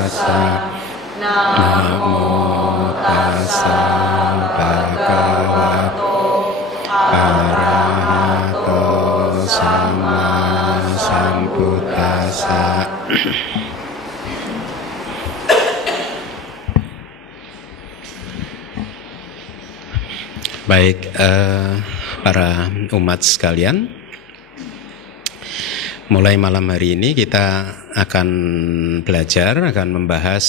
tassa. Namo tassa bhagavato arahato sama sambuddhassa. Baik, para umat sekalian, mulai malam hari ini kita akan belajar, akan membahas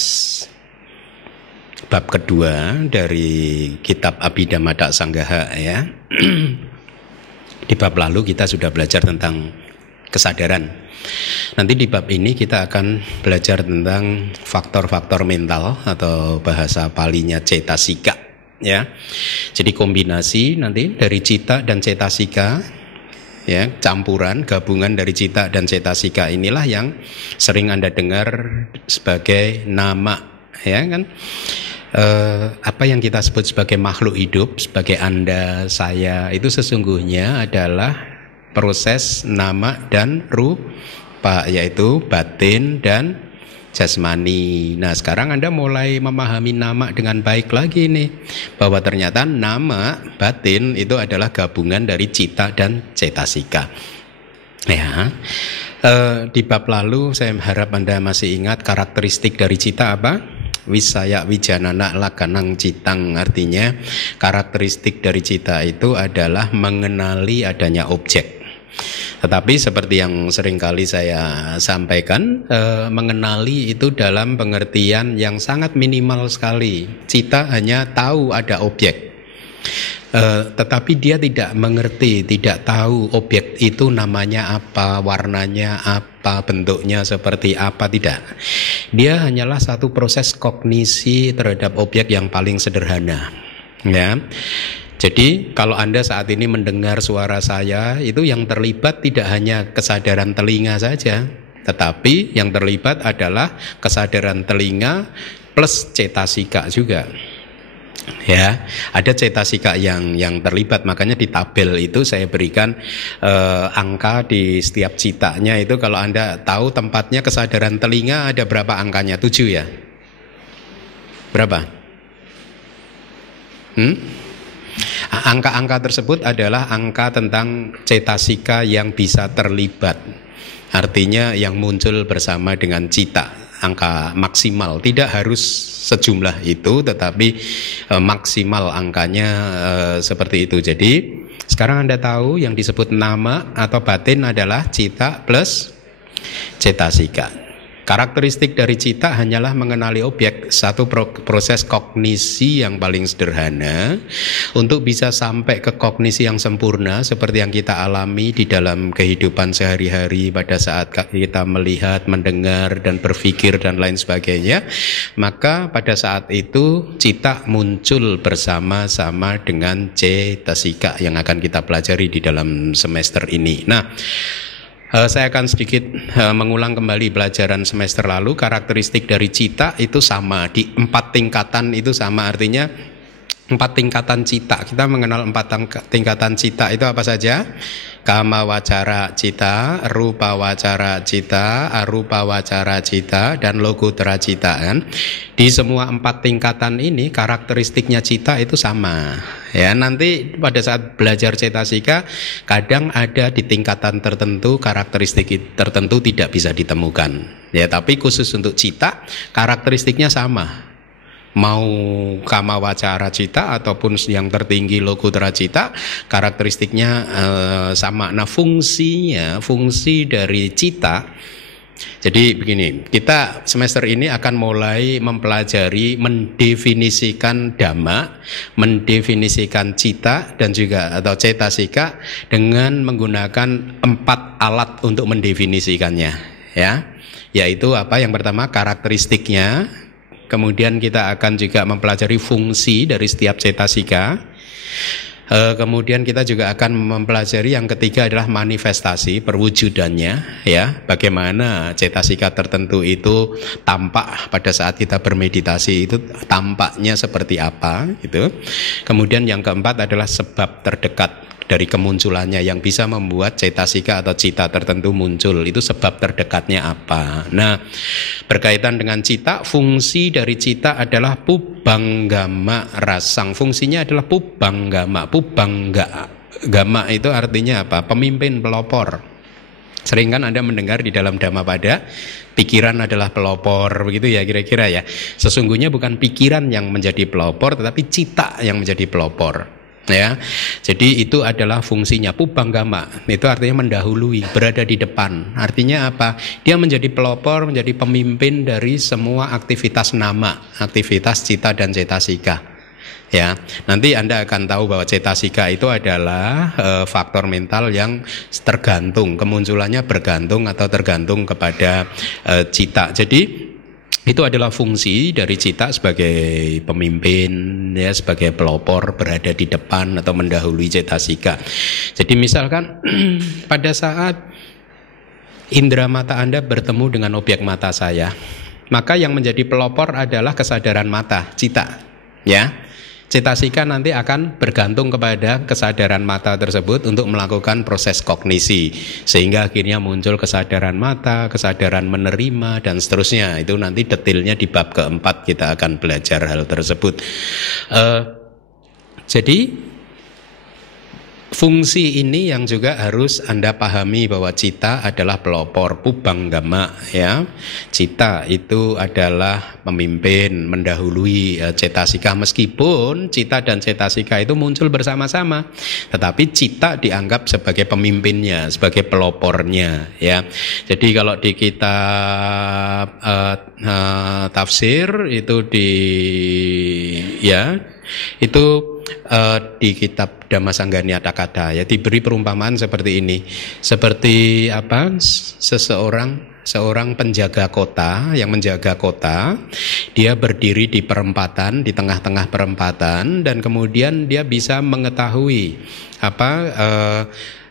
bab kedua dari kitab Abhidhamma Sanggaha, ya. Di bab lalu kita sudah belajar tentang kesadaran. Nanti di bab ini kita akan belajar tentang faktor-faktor mental atau bahasa palinya cetasika. Ya, jadi kombinasi nanti dari cita dan cetasika, ya, campuran gabungan dari cita dan cetasika inilah yang sering Anda dengar sebagai nama, ya kan? Apa yang kita sebut sebagai makhluk hidup, sebagai Anda, saya, itu sesungguhnya adalah proses nama dan rupa, yaitu batin dan jasmani. Nah, sekarang Anda mulai memahami nama dengan baik lagi nih, bahwa ternyata nama batin itu adalah gabungan dari cita dan cetasika. Ya, di bab lalu saya harap Anda masih ingat karakteristik dari cita apa? Wisaya wijanana lakanang citang, artinya karakteristik dari cita itu adalah mengenali adanya objek. Tetapi seperti yang sering kali saya sampaikan, mengenali itu dalam pengertian yang sangat minimal sekali. Cita hanya tahu ada objek, tetapi dia tidak mengerti, tidak tahu objek itu namanya apa, warnanya apa, bentuknya seperti apa, tidak. Dia hanyalah satu proses kognisi terhadap objek yang paling sederhana, ya. Jadi kalau Anda saat ini mendengar suara saya, itu yang terlibat tidak hanya kesadaran telinga saja, tetapi yang terlibat adalah kesadaran telinga plus cetasika juga. Ya, ada cetasika yang terlibat, makanya di tabel itu saya berikan angka di setiap citanya itu. Kalau Anda tahu tempatnya kesadaran telinga ada berapa angkanya? 7 ya? Berapa? Angka-angka tersebut adalah angka tentang cetasika yang bisa terlibat, artinya yang muncul bersama dengan cita. Angka maksimal, tidak harus sejumlah itu, tetapi maksimal angkanya seperti itu. Jadi sekarang Anda tahu yang disebut nama atau batin adalah cita plus cetasika. Karakteristik dari cita hanyalah mengenali objek, satu proses kognisi yang paling sederhana. Untuk bisa sampai ke kognisi yang sempurna seperti yang kita alami di dalam kehidupan sehari-hari pada saat kita melihat, mendengar, dan berpikir dan lain sebagainya, maka pada saat itu cita muncul bersama-sama dengan cetasika yang akan kita pelajari di dalam semester ini. Nah, saya akan sedikit mengulang kembali pelajaran semester lalu. Karakteristik dari cita itu sama, di 4 tingkatan itu sama, artinya 4 tingkatan cita. Kita mengenal 4 tingkatan cita itu apa saja? Kama wacara cita, rupa wacara cita, arupa wacara cita, dan lokutra cita, kan? Di semua 4 tingkatan ini karakteristiknya cita itu sama. Ya, nanti pada saat belajar cetasika kadang ada di tingkatan tertentu karakteristik tertentu tidak bisa ditemukan. Ya, tapi khusus untuk cita karakteristiknya sama. Mau kama wacara cita ataupun yang tertinggi lokutra cita, karakteristiknya sama. Nah, fungsi dari cita. Jadi begini, kita semester ini akan mulai mempelajari mendefinisikan dhamma, mendefinisikan cita dan juga atau cetasika dengan menggunakan 4 alat untuk mendefinisikannya, ya. Yaitu apa? Yang pertama karakteristiknya. Kemudian kita akan juga mempelajari fungsi dari setiap cetasika. Kemudian kita juga akan mempelajari yang ketiga adalah manifestasi, perwujudannya, ya. Bagaimana cetasika tertentu itu tampak pada saat kita bermeditasi, itu tampaknya seperti apa gitu. Kemudian yang keempat adalah sebab terdekat dari kemunculannya yang bisa membuat cetasika atau cita tertentu muncul. Itu sebab terdekatnya apa. Nah, berkaitan dengan cita, fungsi dari cita adalah pubanggama rasang. Fungsinya adalah pubanggama. Pubanggama itu artinya apa? Pemimpin, pelopor. Sering kan Anda mendengar di dalam Dhammapada, pikiran adalah pelopor, begitu ya kira-kira ya. Sesungguhnya bukan pikiran yang menjadi pelopor, tetapi cita yang menjadi pelopor. Ya, jadi itu adalah fungsinya. Pubanggama itu artinya mendahului, berada di depan. Artinya apa? Dia menjadi pelopor, menjadi pemimpin dari semua aktivitas nama, aktivitas cita dan cetasika. Ya, nanti Anda akan tahu bahwa cetasika itu adalah faktor mental yang tergantung, kemunculannya bergantung atau tergantung kepada cita. Jadi itu adalah fungsi dari cita sebagai pemimpin, ya, sebagai pelopor, berada di depan atau mendahului cetasika. Jadi misalkan pada saat indera mata Anda bertemu dengan objek mata saya, maka yang menjadi pelopor adalah kesadaran mata, cita, ya. Cetasika nanti akan bergantung kepada kesadaran mata tersebut untuk melakukan proses kognisi, sehingga akhirnya muncul kesadaran mata, kesadaran menerima, dan seterusnya. Itu nanti detailnya di bab keempat kita akan belajar hal tersebut. Jadi fungsi ini yang juga harus Anda pahami, bahwa cita adalah pelopor, pubanggama, ya. Cita itu adalah pemimpin, mendahului cetasika. Meskipun cita dan cetasika itu muncul bersama-sama, tetapi cita dianggap sebagai pemimpinnya, sebagai pelopornya, ya. Jadi kalau di kitab tafsir itu di kitab Dhammasangganyattakatha, ya, diberi perumpamaan seperti ini. Seperti apa? Seorang penjaga kota yang menjaga kota, dia berdiri di perempatan, di tengah-tengah perempatan, dan kemudian dia bisa mengetahui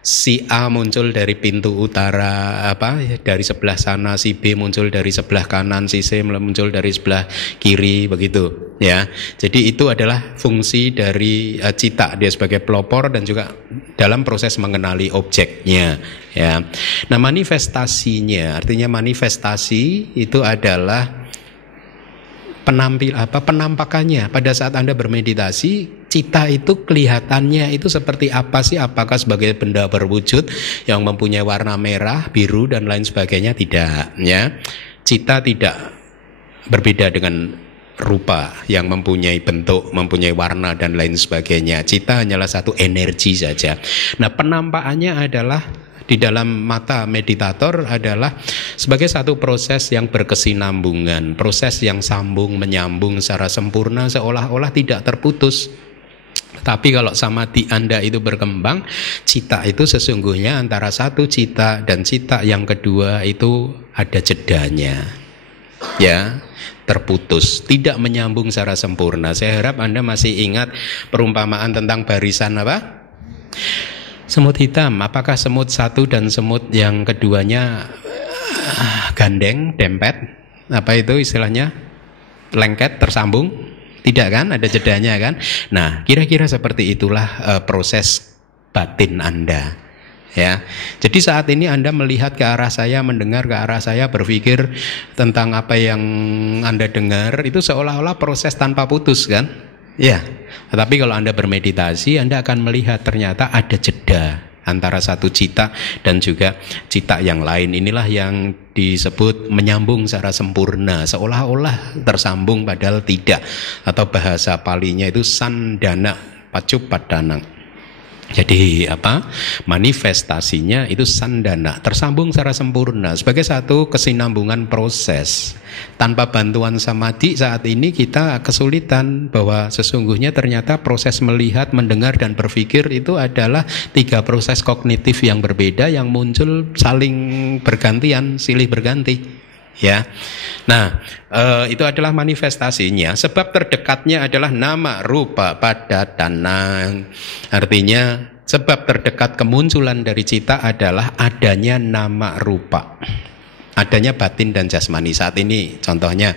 si A muncul dari pintu utara, dari sebelah sana, si B muncul dari sebelah kanan, si C muncul dari sebelah kiri, begitu, ya. Jadi itu adalah fungsi dari cita, dia sebagai pelopor dan juga dalam proses mengenali objeknya, ya. Nah, manifestasinya, artinya manifestasi itu adalah penampakannya. Pada saat Anda bermeditasi, cita itu kelihatannya itu seperti apa sih? Apakah sebagai benda berwujud yang mempunyai warna merah, biru, dan lain sebagainya? Tidak, ya. Cita tidak berbeda dengan rupa yang mempunyai bentuk, mempunyai warna, dan lain sebagainya. Cita hanyalah satu energi saja. Nah, penampakannya adalah di dalam mata meditator adalah sebagai satu proses yang berkesinambungan, proses yang sambung menyambung secara sempurna, seolah-olah tidak terputus. Tapi kalau samadhi Anda itu berkembang, cita itu sesungguhnya antara satu cita dan cita yang kedua itu ada jedanya, ya, terputus, tidak menyambung secara sempurna. Saya harap Anda masih ingat perumpamaan tentang barisan apa? Semut hitam. Apakah semut satu dan semut yang keduanya gandeng, dempet? Apa itu istilahnya? Lengket, tersambung? Tidak kan? Ada jedanya kan? Nah, kira-kira seperti itulah proses batin Anda, ya. Jadi saat ini Anda melihat ke arah saya, mendengar ke arah saya, berpikir tentang apa yang Anda dengar, itu seolah-olah proses tanpa putus kan? Ya. Tetapi kalau Anda bermeditasi, Anda akan melihat ternyata ada jeda antara satu cita dan juga cita yang lain. Inilah yang disebut menyambung secara sempurna, seolah-olah tersambung padahal tidak. Atau bahasa palinya itu sandana pacupadana. Jadi manifestasinya itu sandana, tersambung secara sempurna sebagai satu kesinambungan proses. Tanpa bantuan samadhi saat ini kita kesulitan, bahwa sesungguhnya ternyata proses melihat, mendengar, dan berpikir itu adalah 3 proses kognitif yang berbeda yang muncul saling bergantian, silih berganti. Ya, nah itu adalah manifestasinya. Sebab terdekatnya adalah nama rupa padatana. Artinya sebab terdekat kemunculan dari cita adalah adanya nama rupa, adanya batin dan jasmani. Saat ini contohnya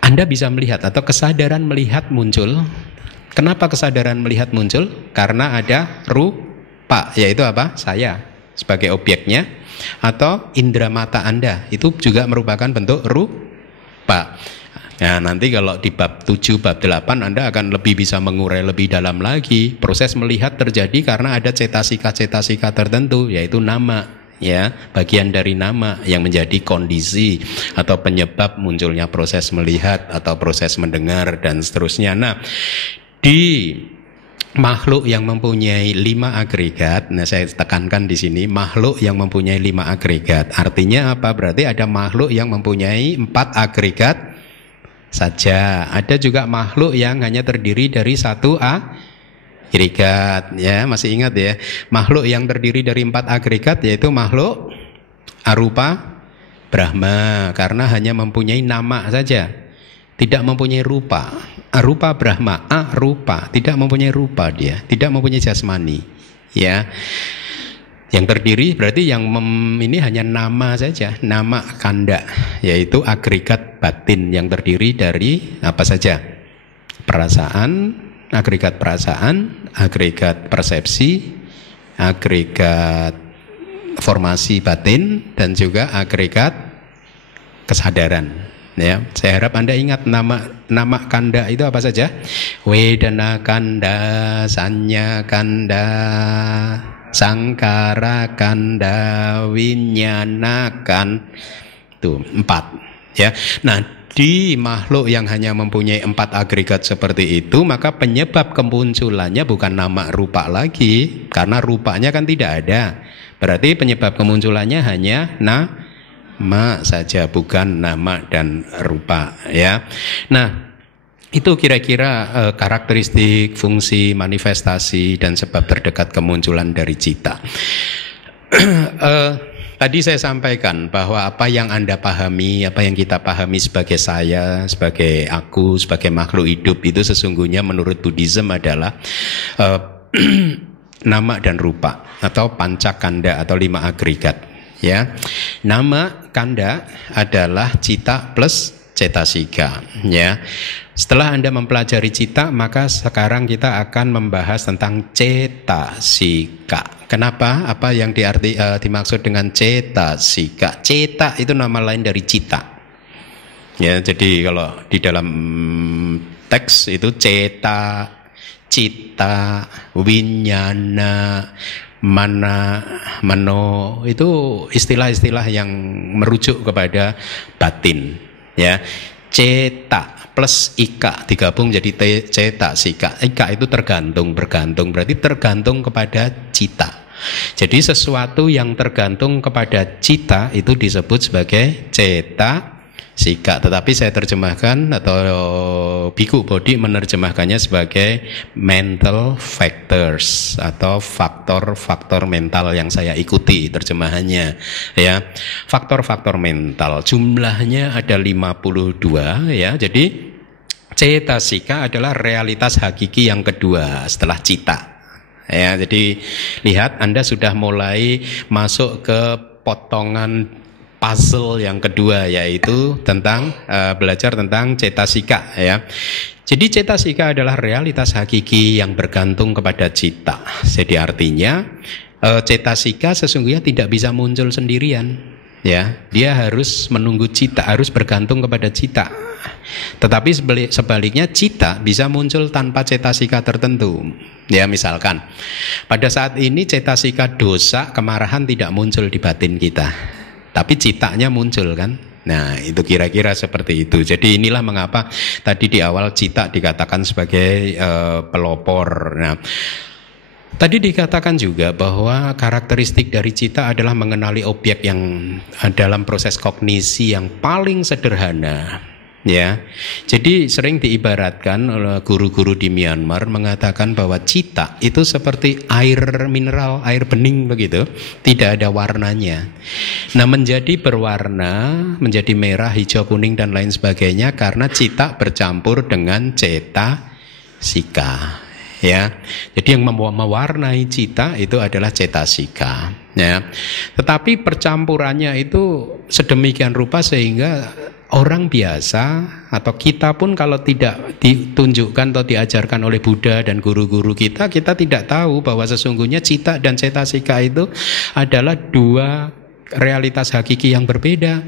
Anda bisa melihat atau kesadaran melihat muncul Kenapa kesadaran melihat muncul? Karena ada rupa, yaitu apa? Saya sebagai objeknya, atau indera mata Anda itu juga merupakan bentuk rupa. Nah, nanti kalau di bab 7, bab 8 Anda akan lebih bisa mengurai lebih dalam lagi. Proses melihat terjadi karena ada cetasika-cetasika tertentu, yaitu nama, ya, bagian dari nama yang menjadi kondisi atau penyebab munculnya proses melihat atau proses mendengar dan seterusnya. Nah, di makhluk yang mempunyai 5 agregat, nah saya tekankan di sini makhluk yang mempunyai 5 agregat. Artinya apa? Berarti ada makhluk yang mempunyai 4 agregat saja. Ada juga makhluk yang hanya terdiri dari 1 agregat, ya, masih ingat ya. Makhluk yang terdiri dari 4 agregat yaitu makhluk arupa Brahma, karena hanya mempunyai nama saja, tidak mempunyai rupa. Arupa Brahma, arupa, tidak mempunyai rupa, dia tidak mempunyai jasmani, ya. Yang terdiri berarti yang ini hanya nama saja, nama kanda, yaitu agregat batin yang terdiri dari apa saja? Perasaan, agregat perasaan, agregat persepsi, agregat formasi batin, dan juga agregat kesadaran. Ya, saya harap Anda ingat nama kanda itu apa saja? Wedana kanda, sanya kanda, sangkara kanda, winyana kan, itu 4, ya. Nah, di makhluk yang hanya mempunyai 4 agregat seperti itu, maka penyebab kemunculannya bukan nama rupa lagi, karena rupanya kan tidak ada. Berarti penyebab kemunculannya hanya nama saja, bukan nama dan rupa, ya. Nah, itu kira-kira karakteristik, fungsi, manifestasi, dan sebab terdekat kemunculan dari cita. Tadi saya sampaikan bahwa apa yang Anda pahami, apa yang kita pahami sebagai saya, sebagai aku, sebagai makhluk hidup, itu sesungguhnya menurut Buddhism adalah nama dan rupa, atau pancakanda, atau 5 agregat, ya. Nama kanda adalah cita plus cetasika, ya. Setelah Anda mempelajari cita, maka sekarang kita akan membahas tentang cetasika. Kenapa? Apa yang dimaksud dengan cetasika? Ceta itu nama lain dari cita, ya. Jadi kalau di dalam teks itu ceta, cita, winyana, mana, mano, itu istilah-istilah yang merujuk kepada batin, ya. Ceta plus ika digabung jadi ceta sika. Ika itu tergantung, bergantung, berarti tergantung kepada cita. Jadi sesuatu yang tergantung kepada cita itu disebut sebagai ceta sika. Tetapi saya terjemahkan, atau Bhikkhu Bodhi menerjemahkannya sebagai mental factors, atau faktor-faktor mental yang saya ikuti terjemahannya, ya. Faktor-faktor mental jumlahnya ada 52, ya. Jadi cetasika adalah realitas hakiki yang kedua setelah cita, ya. Jadi lihat, Anda sudah mulai masuk ke potongan puzzle yang kedua, yaitu tentang belajar tentang cetasika, ya. Jadi cetasika adalah realitas hakiki yang bergantung kepada cita. Jadi artinya cetasika sesungguhnya tidak bisa muncul sendirian, ya. Dia harus menunggu cita, harus bergantung kepada cita. Tetapi sebaliknya cita bisa muncul tanpa cetasika tertentu. Ya, misalkan pada saat ini cetasika dosa, kemarahan tidak muncul di batin kita, tapi citanya muncul, kan? Nah, itu kira-kira seperti itu. Jadi inilah mengapa tadi di awal cita dikatakan sebagai pelopor. Nah, tadi dikatakan juga bahwa karakteristik dari cita adalah mengenali objek yang dalam proses kognisi yang paling sederhana, ya. Jadi sering diibaratkan oleh guru-guru di Myanmar mengatakan bahwa cita itu seperti air mineral, air bening begitu, tidak ada warnanya. Nah, menjadi berwarna, menjadi merah, hijau, kuning dan lain sebagainya karena cita bercampur dengan cetasika, ya. Jadi yang mewarnai cita itu adalah cetasika, ya. Tetapi percampurannya itu sedemikian rupa sehingga orang biasa atau kita pun kalau tidak ditunjukkan atau diajarkan oleh Buddha dan guru-guru kita tidak tahu bahwa sesungguhnya cita dan cetasika itu adalah dua realitas hakiki yang berbeda.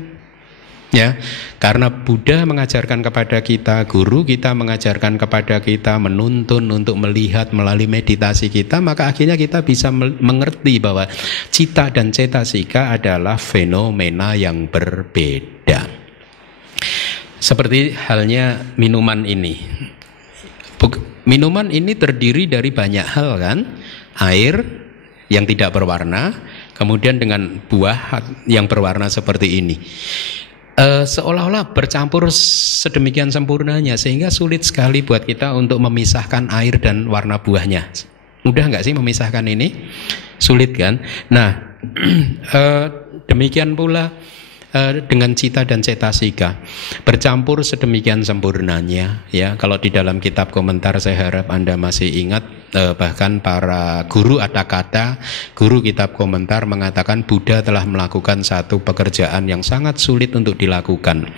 Ya, karena Buddha mengajarkan kepada kita, guru kita mengajarkan kepada kita, menuntun untuk melihat melalui meditasi kita, maka akhirnya kita bisa mengerti bahwa cita dan cetasika adalah fenomena yang berbeda. Seperti halnya minuman ini. Minuman ini terdiri dari banyak hal kan? Air yang tidak berwarna, kemudian dengan buah yang berwarna seperti ini. Seolah-olah bercampur sedemikian sempurnanya sehingga sulit sekali buat kita untuk memisahkan air dan warna buahnya. Mudah nggak sih memisahkan ini? Sulit kan? Nah, demikian pula dengan cita dan cetasika bercampur sedemikian sempurnanya. Ya, kalau di dalam kitab komentar saya harap Anda masih ingat, bahkan para guru Atthakatha, guru kitab komentar mengatakan Buddha telah melakukan satu pekerjaan yang sangat sulit untuk dilakukan.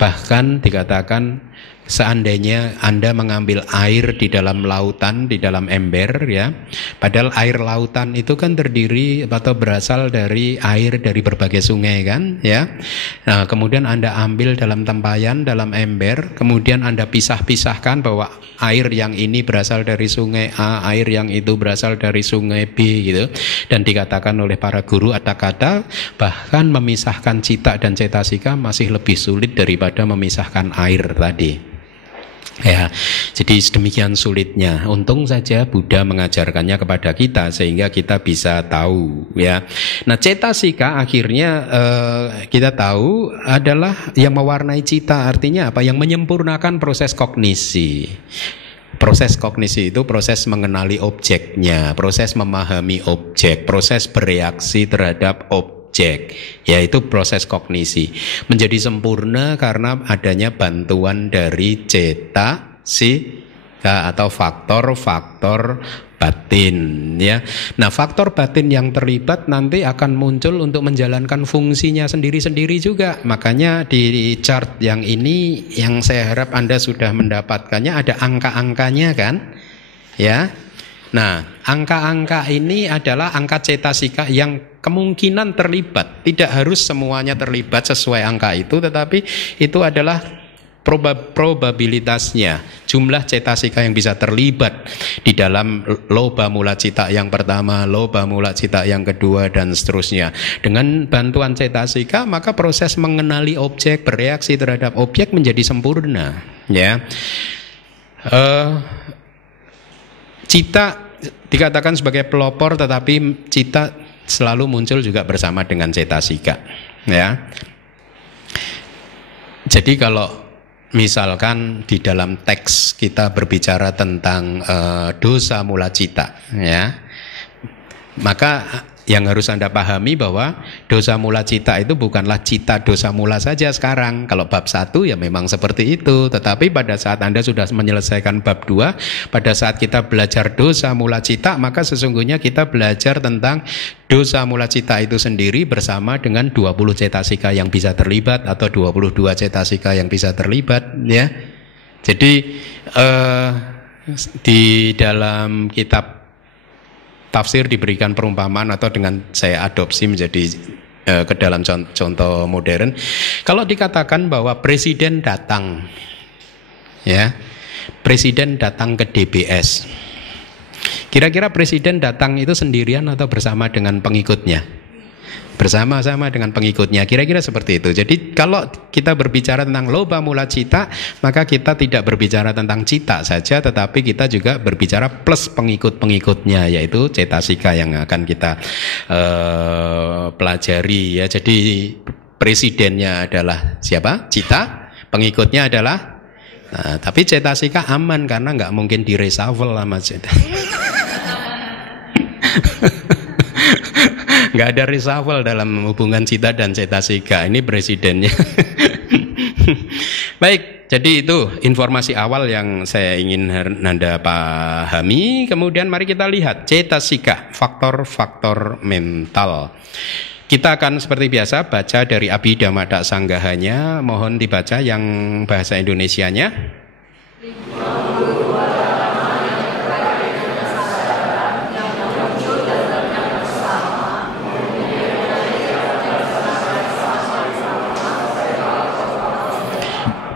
Bahkan dikatakan seandainya Anda mengambil air di dalam lautan, di dalam ember ya, padahal air lautan itu kan terdiri atau berasal dari air dari berbagai sungai kan ya. Nah, kemudian Anda ambil dalam tempayan, dalam ember, kemudian Anda pisah-pisahkan bahwa air yang ini berasal dari sungai A, air yang itu berasal dari sungai B gitu. Dan dikatakan oleh para guru Atthakatha bahkan memisahkan cita dan cetasika masih lebih sulit daripada memisahkan air tadi. Ya, jadi sedemikian sulitnya. Untung saja Buddha mengajarkannya kepada kita sehingga kita bisa tahu ya. Nah, cetasika akhirnya kita tahu adalah yang mewarnai cita, artinya apa? Yang menyempurnakan proses kognisi. Proses kognisi itu proses mengenali objeknya, proses memahami objek, proses bereaksi terhadap objek, yaitu proses kognisi menjadi sempurna karena adanya bantuan dari cetasika atau faktor-faktor batin ya. Nah, faktor batin yang terlibat nanti akan muncul untuk menjalankan fungsinya sendiri-sendiri juga. Makanya di chart yang ini yang saya harap Anda sudah mendapatkannya ada angka-angkanya kan ya. Nah, angka-angka ini adalah angka cetasika yang kemungkinan terlibat. Tidak harus semuanya terlibat sesuai angka itu, tetapi itu adalah probabilitasnya. Jumlah cetasika yang bisa terlibat di dalam loba mula cita yang pertama, loba mula cita yang kedua, dan seterusnya. Dengan bantuan cetasika, maka proses mengenali objek, bereaksi terhadap objek menjadi sempurna. Ya. Cita dikatakan sebagai pelopor, tetapi cita selalu muncul juga bersama dengan cetasika ya. Jadi kalau misalkan di dalam teks kita berbicara tentang dosa mula cita ya, maka yang harus Anda pahami bahwa dosa mula cita itu bukanlah cita dosa mula saja sekarang. Kalau bab 1 ya memang seperti itu. Tetapi pada saat Anda sudah menyelesaikan bab 2, pada saat kita belajar dosa mula cita, maka sesungguhnya kita belajar tentang dosa mula cita itu sendiri bersama dengan 20 cetasika yang bisa terlibat atau 22 cetasika yang bisa terlibat ya. Jadi di dalam kitab tafsir diberikan perumpamaan atau dengan saya adopsi menjadi ke dalam contoh modern. Kalau dikatakan bahwa presiden datang, ya, presiden datang ke DBS, kira-kira presiden datang itu sendirian atau bersama dengan pengikutnya? Bersama-sama dengan pengikutnya, kira-kira seperti itu. Jadi kalau kita berbicara tentang loba mula cita, maka kita tidak berbicara tentang cita saja, tetapi kita juga berbicara plus pengikut-pengikutnya, yaitu cetasika yang akan kita pelajari ya. Jadi presidennya adalah siapa? Cita, pengikutnya adalah tapi cetasika aman karena nggak mungkin di reshuffle sama cita. Nggak ada reshuffle dalam hubungan cita dan cetasika. Ini presidennya. Baik, jadi itu informasi awal yang saya ingin Anda pahami. Kemudian mari kita lihat cetasika, faktor-faktor mental. Kita akan seperti biasa baca dari Abhidhamma Sanggahanya. Mohon dibaca yang bahasa Indonesianya.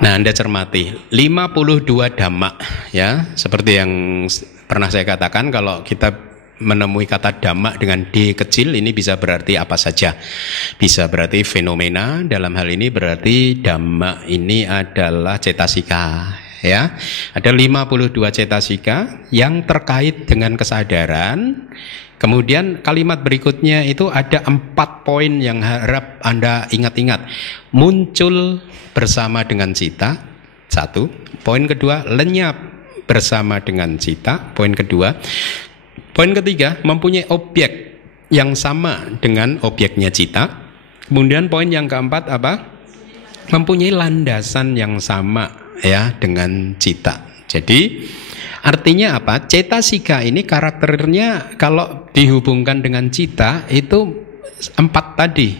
Nah, Anda cermati 52 dhamma ya, seperti yang pernah saya katakan, kalau kita menemui kata dhamma dengan D kecil ini bisa berarti apa saja. Bisa berarti fenomena, dalam hal ini berarti dhamma ini adalah cetasika ya. Ada 52 cetasika yang terkait dengan kesadaran. Kemudian kalimat berikutnya itu ada 4 poin yang harap Anda ingat-ingat. Muncul bersama dengan cita, 1. Poin kedua, lenyap bersama dengan cita, poin kedua. Poin ketiga, mempunyai objek yang sama dengan objeknya cita. Kemudian poin yang keempat apa? Mempunyai landasan yang sama ya dengan cita. Jadi artinya apa? Cetasika ini karakternya kalau dihubungkan dengan cita itu 4 tadi.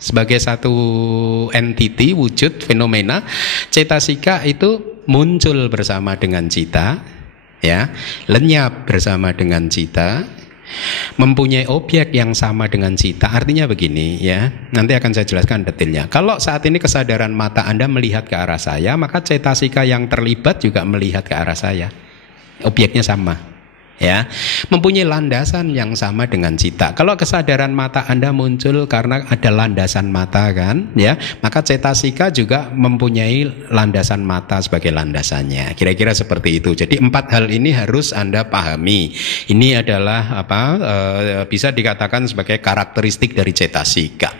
Sebagai satu entity, wujud, fenomena, cetasika itu muncul bersama dengan cita, ya, lenyap bersama dengan cita, mempunyai objek yang sama dengan cita. Artinya begini ya, nanti akan saya jelaskan detailnya. Kalau saat ini kesadaran mata Anda melihat ke arah saya, maka cetasika yang terlibat juga melihat ke arah saya. Objeknya sama, ya, mempunyai landasan yang sama dengan cita. Kalau kesadaran mata Anda muncul karena ada landasan mata kan, ya, maka cetasika juga mempunyai landasan mata sebagai landasannya. Kira-kira seperti itu. Jadi 4 hal ini harus Anda pahami. Ini adalah apa? Bisa dikatakan sebagai karakteristik dari cetasika.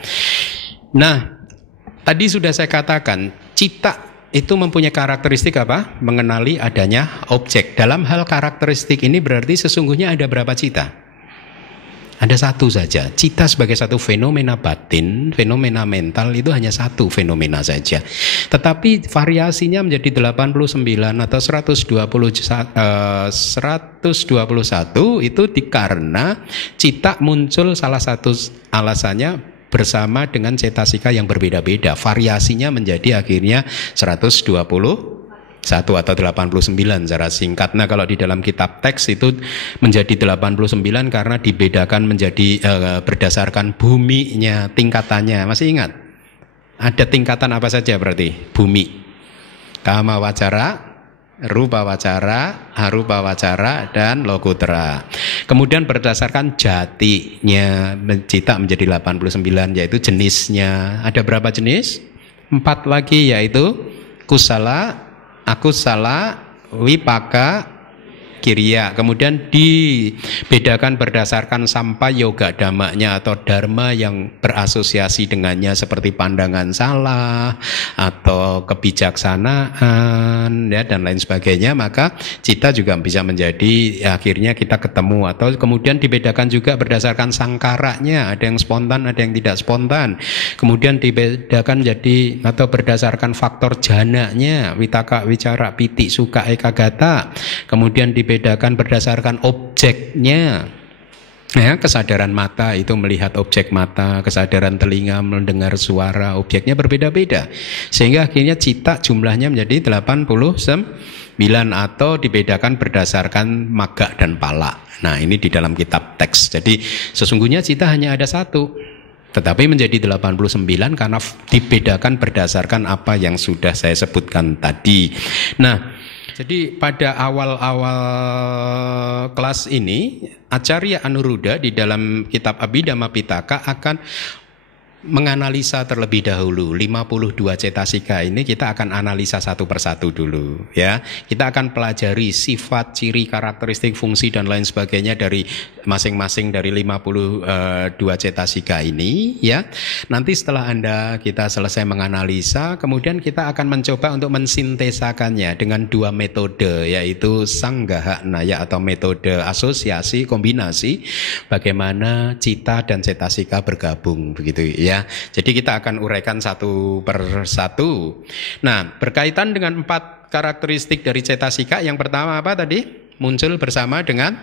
Nah, tadi sudah saya katakan cita itu mempunyai karakteristik apa? Mengenali adanya objek. Dalam hal karakteristik ini berarti sesungguhnya ada berapa cita? Ada satu saja. Cita sebagai satu fenomena batin, fenomena mental itu hanya satu fenomena saja. Tetapi variasinya menjadi 89 atau 121 itu karena cita muncul salah satu alasannya bersama dengan cetasika yang berbeda-beda. Variasinya menjadi akhirnya 121 atau 89 secara singkat. Nah, kalau di dalam kitab teks itu menjadi 89 karena dibedakan menjadi berdasarkan buminya, tingkatannya. Masih ingat? Ada tingkatan apa saja berarti? Bumi, kama wacara, rupa wacara, arupa wacara, dan lokutra. Kemudian berdasarkan jatinya cita menjadi 89, yaitu jenisnya. Ada berapa jenis? 4 lagi, yaitu kusala, akusala, wipaka, kiriya. Kemudian dibedakan berdasarkan sampa yoga dhammanya atau dharma yang berasosiasi dengannya, seperti pandangan salah atau kebijaksanaan ya, dan lain sebagainya. Maka cita juga bisa menjadi akhirnya kita ketemu. Atau kemudian dibedakan juga berdasarkan sangkaranya, ada yang spontan, ada yang tidak spontan. Kemudian dibedakan jadi atau berdasarkan faktor jananya, vitaka, wicara, piti, suka, ekagata. Kemudian dibedakan berdasarkan objeknya. Ya, kesadaran mata itu melihat objek mata, kesadaran telinga mendengar suara, objeknya berbeda-beda. Sehingga akhirnya cita jumlahnya menjadi 89 atau dibedakan berdasarkan magga dan pala. Nah, ini di dalam kitab teks. Jadi sesungguhnya cita hanya ada satu, tetapi menjadi 89 karena dibedakan berdasarkan apa yang sudah saya sebutkan tadi. Nah, jadi pada awal-awal kelas ini Acarya Anuruddha di dalam kitab Abhidhamma Pitaka akan menganalisa terlebih dahulu 52 cetasika ini. Kita akan analisa satu persatu dulu ya. Kita akan pelajari sifat, ciri, karakteristik, fungsi dan lain sebagainya dari masing-masing dari 52 cetasika ini ya. Nanti setelah kita selesai menganalisa, kemudian kita akan mencoba untuk mensintesakannya dengan 2 metode, yaitu Sanggaha Naya atau metode asosiasi, kombinasi, bagaimana cita dan cetasika bergabung begitu ya. Jadi kita akan uraikan satu persatu. Nah, berkaitan dengan 4 karakteristik dari cetasika, yang pertama apa tadi? Muncul bersama dengan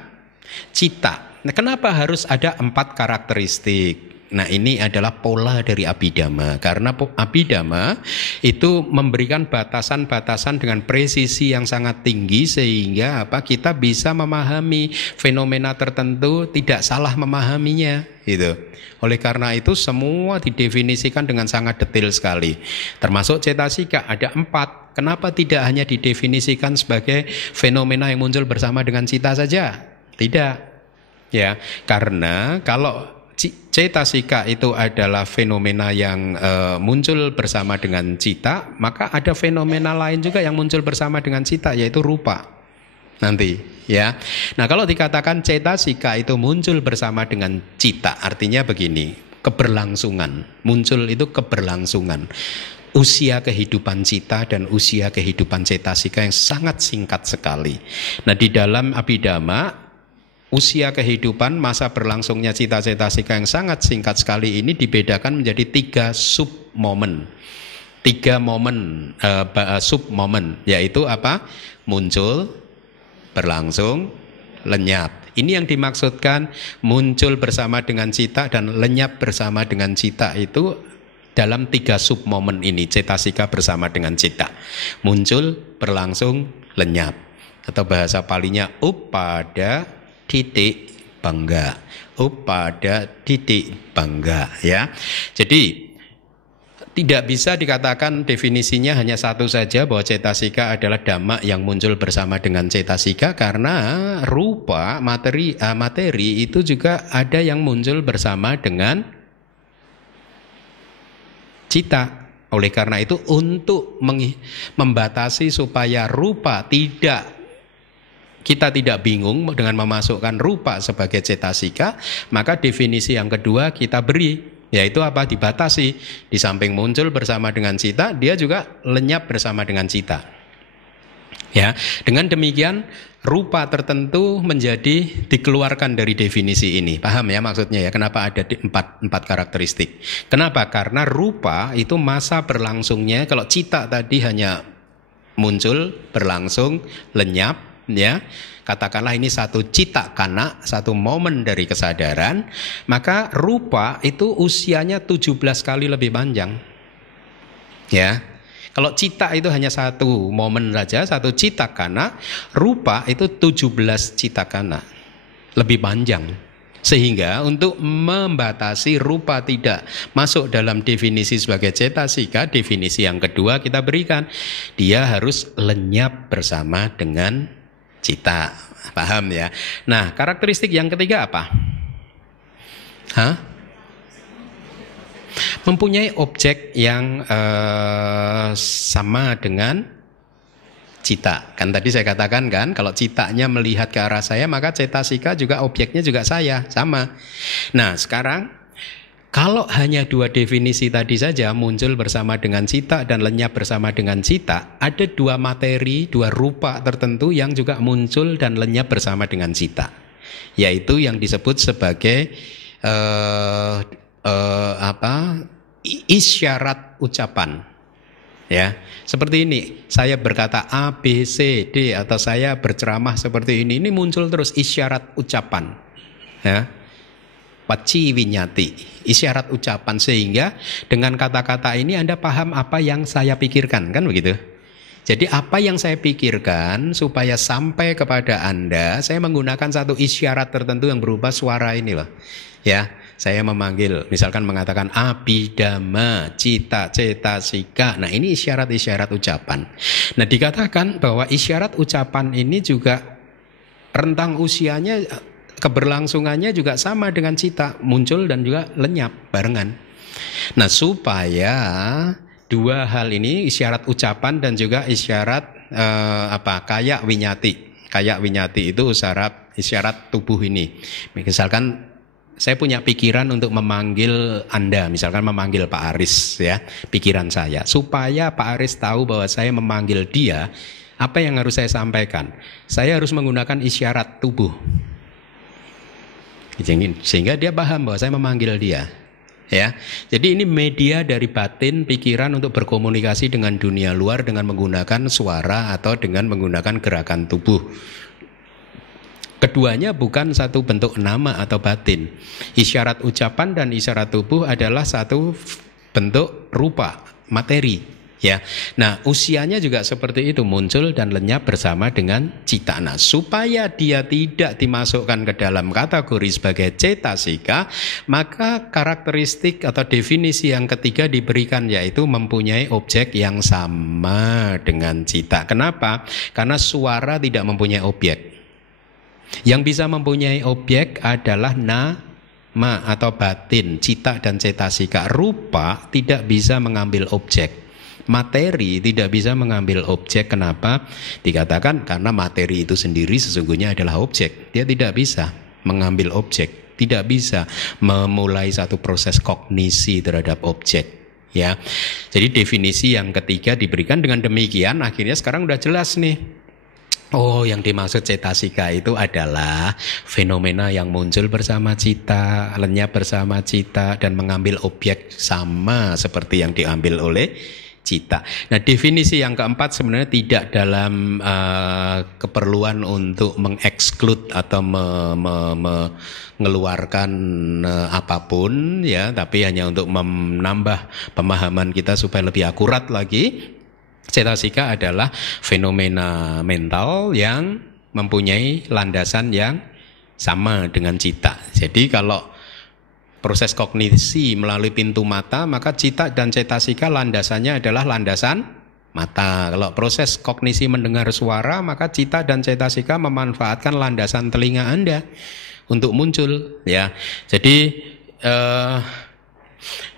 cita. Nah, kenapa harus ada 4 karakteristik? Nah, ini adalah pola dari Abhidhamma. Karena Abhidhamma itu memberikan batasan-batasan dengan presisi yang sangat tinggi sehingga kita bisa memahami fenomena tertentu tidak salah memahaminya, gitu. Oleh karena itu semua didefinisikan dengan sangat detail sekali. Termasuk cetasika ada 4. Kenapa tidak hanya didefinisikan sebagai fenomena yang muncul bersama dengan cita saja? Tidak. Ya, karena kalau cetasika itu adalah fenomena yang muncul bersama dengan cita, maka ada fenomena lain juga yang muncul bersama dengan cita, yaitu rupa. Nanti, ya. Nah, kalau dikatakan cetasika itu muncul bersama dengan cita, artinya begini, keberlangsungan. Muncul itu keberlangsungan. Usia kehidupan cita dan usia kehidupan cetasika yang sangat singkat sekali. Nah, di dalam Abhidhamma, usia kehidupan, masa berlangsungnya cita cetasika yang sangat singkat sekali ini dibedakan menjadi 3 sub-momen. 3 momen, sub-momen, yaitu apa? Muncul, berlangsung, lenyap. Ini yang dimaksudkan muncul bersama dengan cita dan lenyap bersama dengan cita itu dalam 3 sub-momen ini, cetasika bersama dengan cita. Muncul, berlangsung, lenyap. Atau bahasa palinya upada titik bangga, pada titik bangga, ya. Jadi tidak bisa dikatakan definisinya hanya satu saja bahwa cetasika adalah dhamma yang muncul bersama dengan cetasika, karena rupa materi itu juga ada yang muncul bersama dengan cita. Oleh karena itu untuk membatasi supaya rupa kita tidak bingung dengan memasukkan rupa sebagai cetasika, maka definisi yang kedua kita beri, yaitu apa? Dibatasi. Di samping muncul bersama dengan cita, dia juga lenyap bersama dengan cita. Ya, dengan demikian rupa tertentu menjadi dikeluarkan dari definisi ini. Paham ya maksudnya ya? Kenapa ada empat karakteristik? Kenapa? Karena rupa itu masa berlangsungnya, kalau cita tadi hanya muncul, berlangsung, lenyap, ya, katakanlah ini satu cita kana, satu momen dari kesadaran, maka rupa itu usianya 17 kali lebih panjang. Ya. Kalau cita itu hanya satu momen saja, satu cita kana, rupa itu 17 cita kana. Lebih panjang. Sehingga untuk membatasi rupa tidak masuk dalam definisi sebagai cetasika, definisi yang kedua kita berikan, dia harus lenyap bersama dengan cita. Paham ya? Nah, karakteristik yang ketiga apa? Mempunyai objek yang sama dengan cita. Kan tadi saya katakan kan, kalau citanya melihat ke arah saya, maka cetasika juga objeknya juga saya, sama. Nah, sekarang kalau hanya 2 definisi tadi saja, muncul bersama dengan cita dan lenyap bersama dengan cita, ada 2 materi, 2 rupa tertentu yang juga muncul dan lenyap bersama dengan cita, yaitu yang disebut sebagai isyarat ucapan. Ya, seperti ini. Saya berkata A, B, C, D, atau saya berceramah seperti ini muncul terus isyarat ucapan. Ya. Paci winyati, isyarat ucapan, sehingga dengan kata-kata ini Anda paham apa yang saya pikirkan, kan begitu? Jadi apa yang saya pikirkan supaya sampai kepada Anda, saya menggunakan satu isyarat tertentu yang berupa suara ini loh. Ya, saya memanggil, misalkan mengatakan Abhidhamma, cita, cetasika. Nah, ini isyarat-isyarat ucapan. Nah, dikatakan bahwa isyarat ucapan ini juga rentang usianya, keberlangsungannya juga sama dengan cita, muncul dan juga lenyap barengan. Nah, supaya 2 hal ini, isyarat ucapan dan juga isyarat kayak winyati. Kayak winyati itu isyarat tubuh ini. Misalkan saya punya pikiran untuk memanggil Anda, misalkan memanggil Pak Aris, ya, pikiran saya. Supaya Pak Aris tahu bahwa saya memanggil dia, apa yang harus saya sampaikan? Saya harus menggunakan isyarat tubuh. Sehingga dia paham bahwa saya memanggil dia. Ya, jadi ini media dari batin pikiran untuk berkomunikasi dengan dunia luar dengan menggunakan suara atau dengan menggunakan gerakan tubuh. Keduanya bukan satu bentuk nama atau batin. Isyarat ucapan dan isyarat tubuh adalah satu bentuk rupa, materi, ya. Nah, usianya juga seperti itu, muncul dan lenyap bersama dengan cita. Nah, supaya dia tidak dimasukkan ke dalam kategori sebagai cetasika, maka karakteristik atau definisi yang ketiga diberikan, yaitu mempunyai objek yang sama dengan cita. Kenapa? Karena suara tidak mempunyai objek. Yang bisa mempunyai objek adalah nama atau batin, cita dan cetasika. Rupa tidak bisa mengambil objek. Materi tidak bisa mengambil objek. Kenapa? Dikatakan karena materi itu sendiri sesungguhnya adalah objek. Dia tidak bisa mengambil objek, tidak bisa memulai satu proses kognisi terhadap objek, ya. Jadi definisi yang ketiga diberikan. Dengan demikian akhirnya sekarang udah jelas nih. Oh, yang dimaksud cetasika itu adalah fenomena yang muncul bersama cita, lenyap bersama cita, dan mengambil objek sama seperti yang diambil oleh cita. Nah, definisi yang keempat sebenarnya tidak dalam keperluan untuk mengeksklud atau mengeluarkan apapun, ya, tapi hanya untuk menambah pemahaman kita supaya lebih akurat lagi. Cetasika adalah fenomena mental yang mempunyai landasan yang sama dengan cita. Jadi kalau proses kognisi melalui pintu mata, maka cita dan cetasika landasannya adalah landasan mata. Kalau proses kognisi mendengar suara, maka cita dan cetasika memanfaatkan landasan telinga Anda untuk muncul, ya. Jadi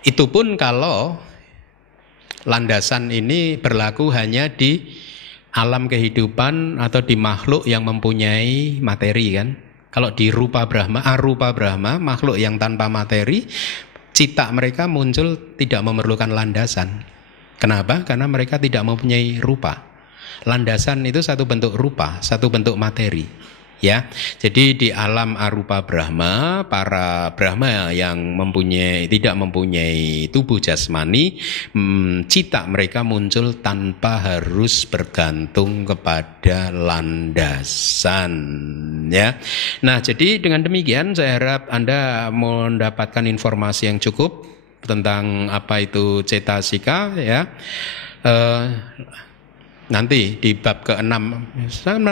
itu pun kalau landasan ini berlaku hanya di alam kehidupan atau di makhluk yang mempunyai materi, kan. Kalau di rupa Brahma, arupa Brahma, makhluk yang tanpa materi, cita mereka muncul tidak memerlukan landasan. Kenapa? Karena mereka tidak mempunyai rupa. Landasan itu satu bentuk rupa, satu bentuk materi, ya. Jadi di alam arupa Brahma, para Brahma yang tidak mempunyai tubuh jasmani, cita mereka muncul tanpa harus bergantung kepada landasan, ya. Nah, jadi dengan demikian saya harap Anda mendapatkan informasi yang cukup tentang apa itu cetasika, ya. Nanti di bab ke-6 sangat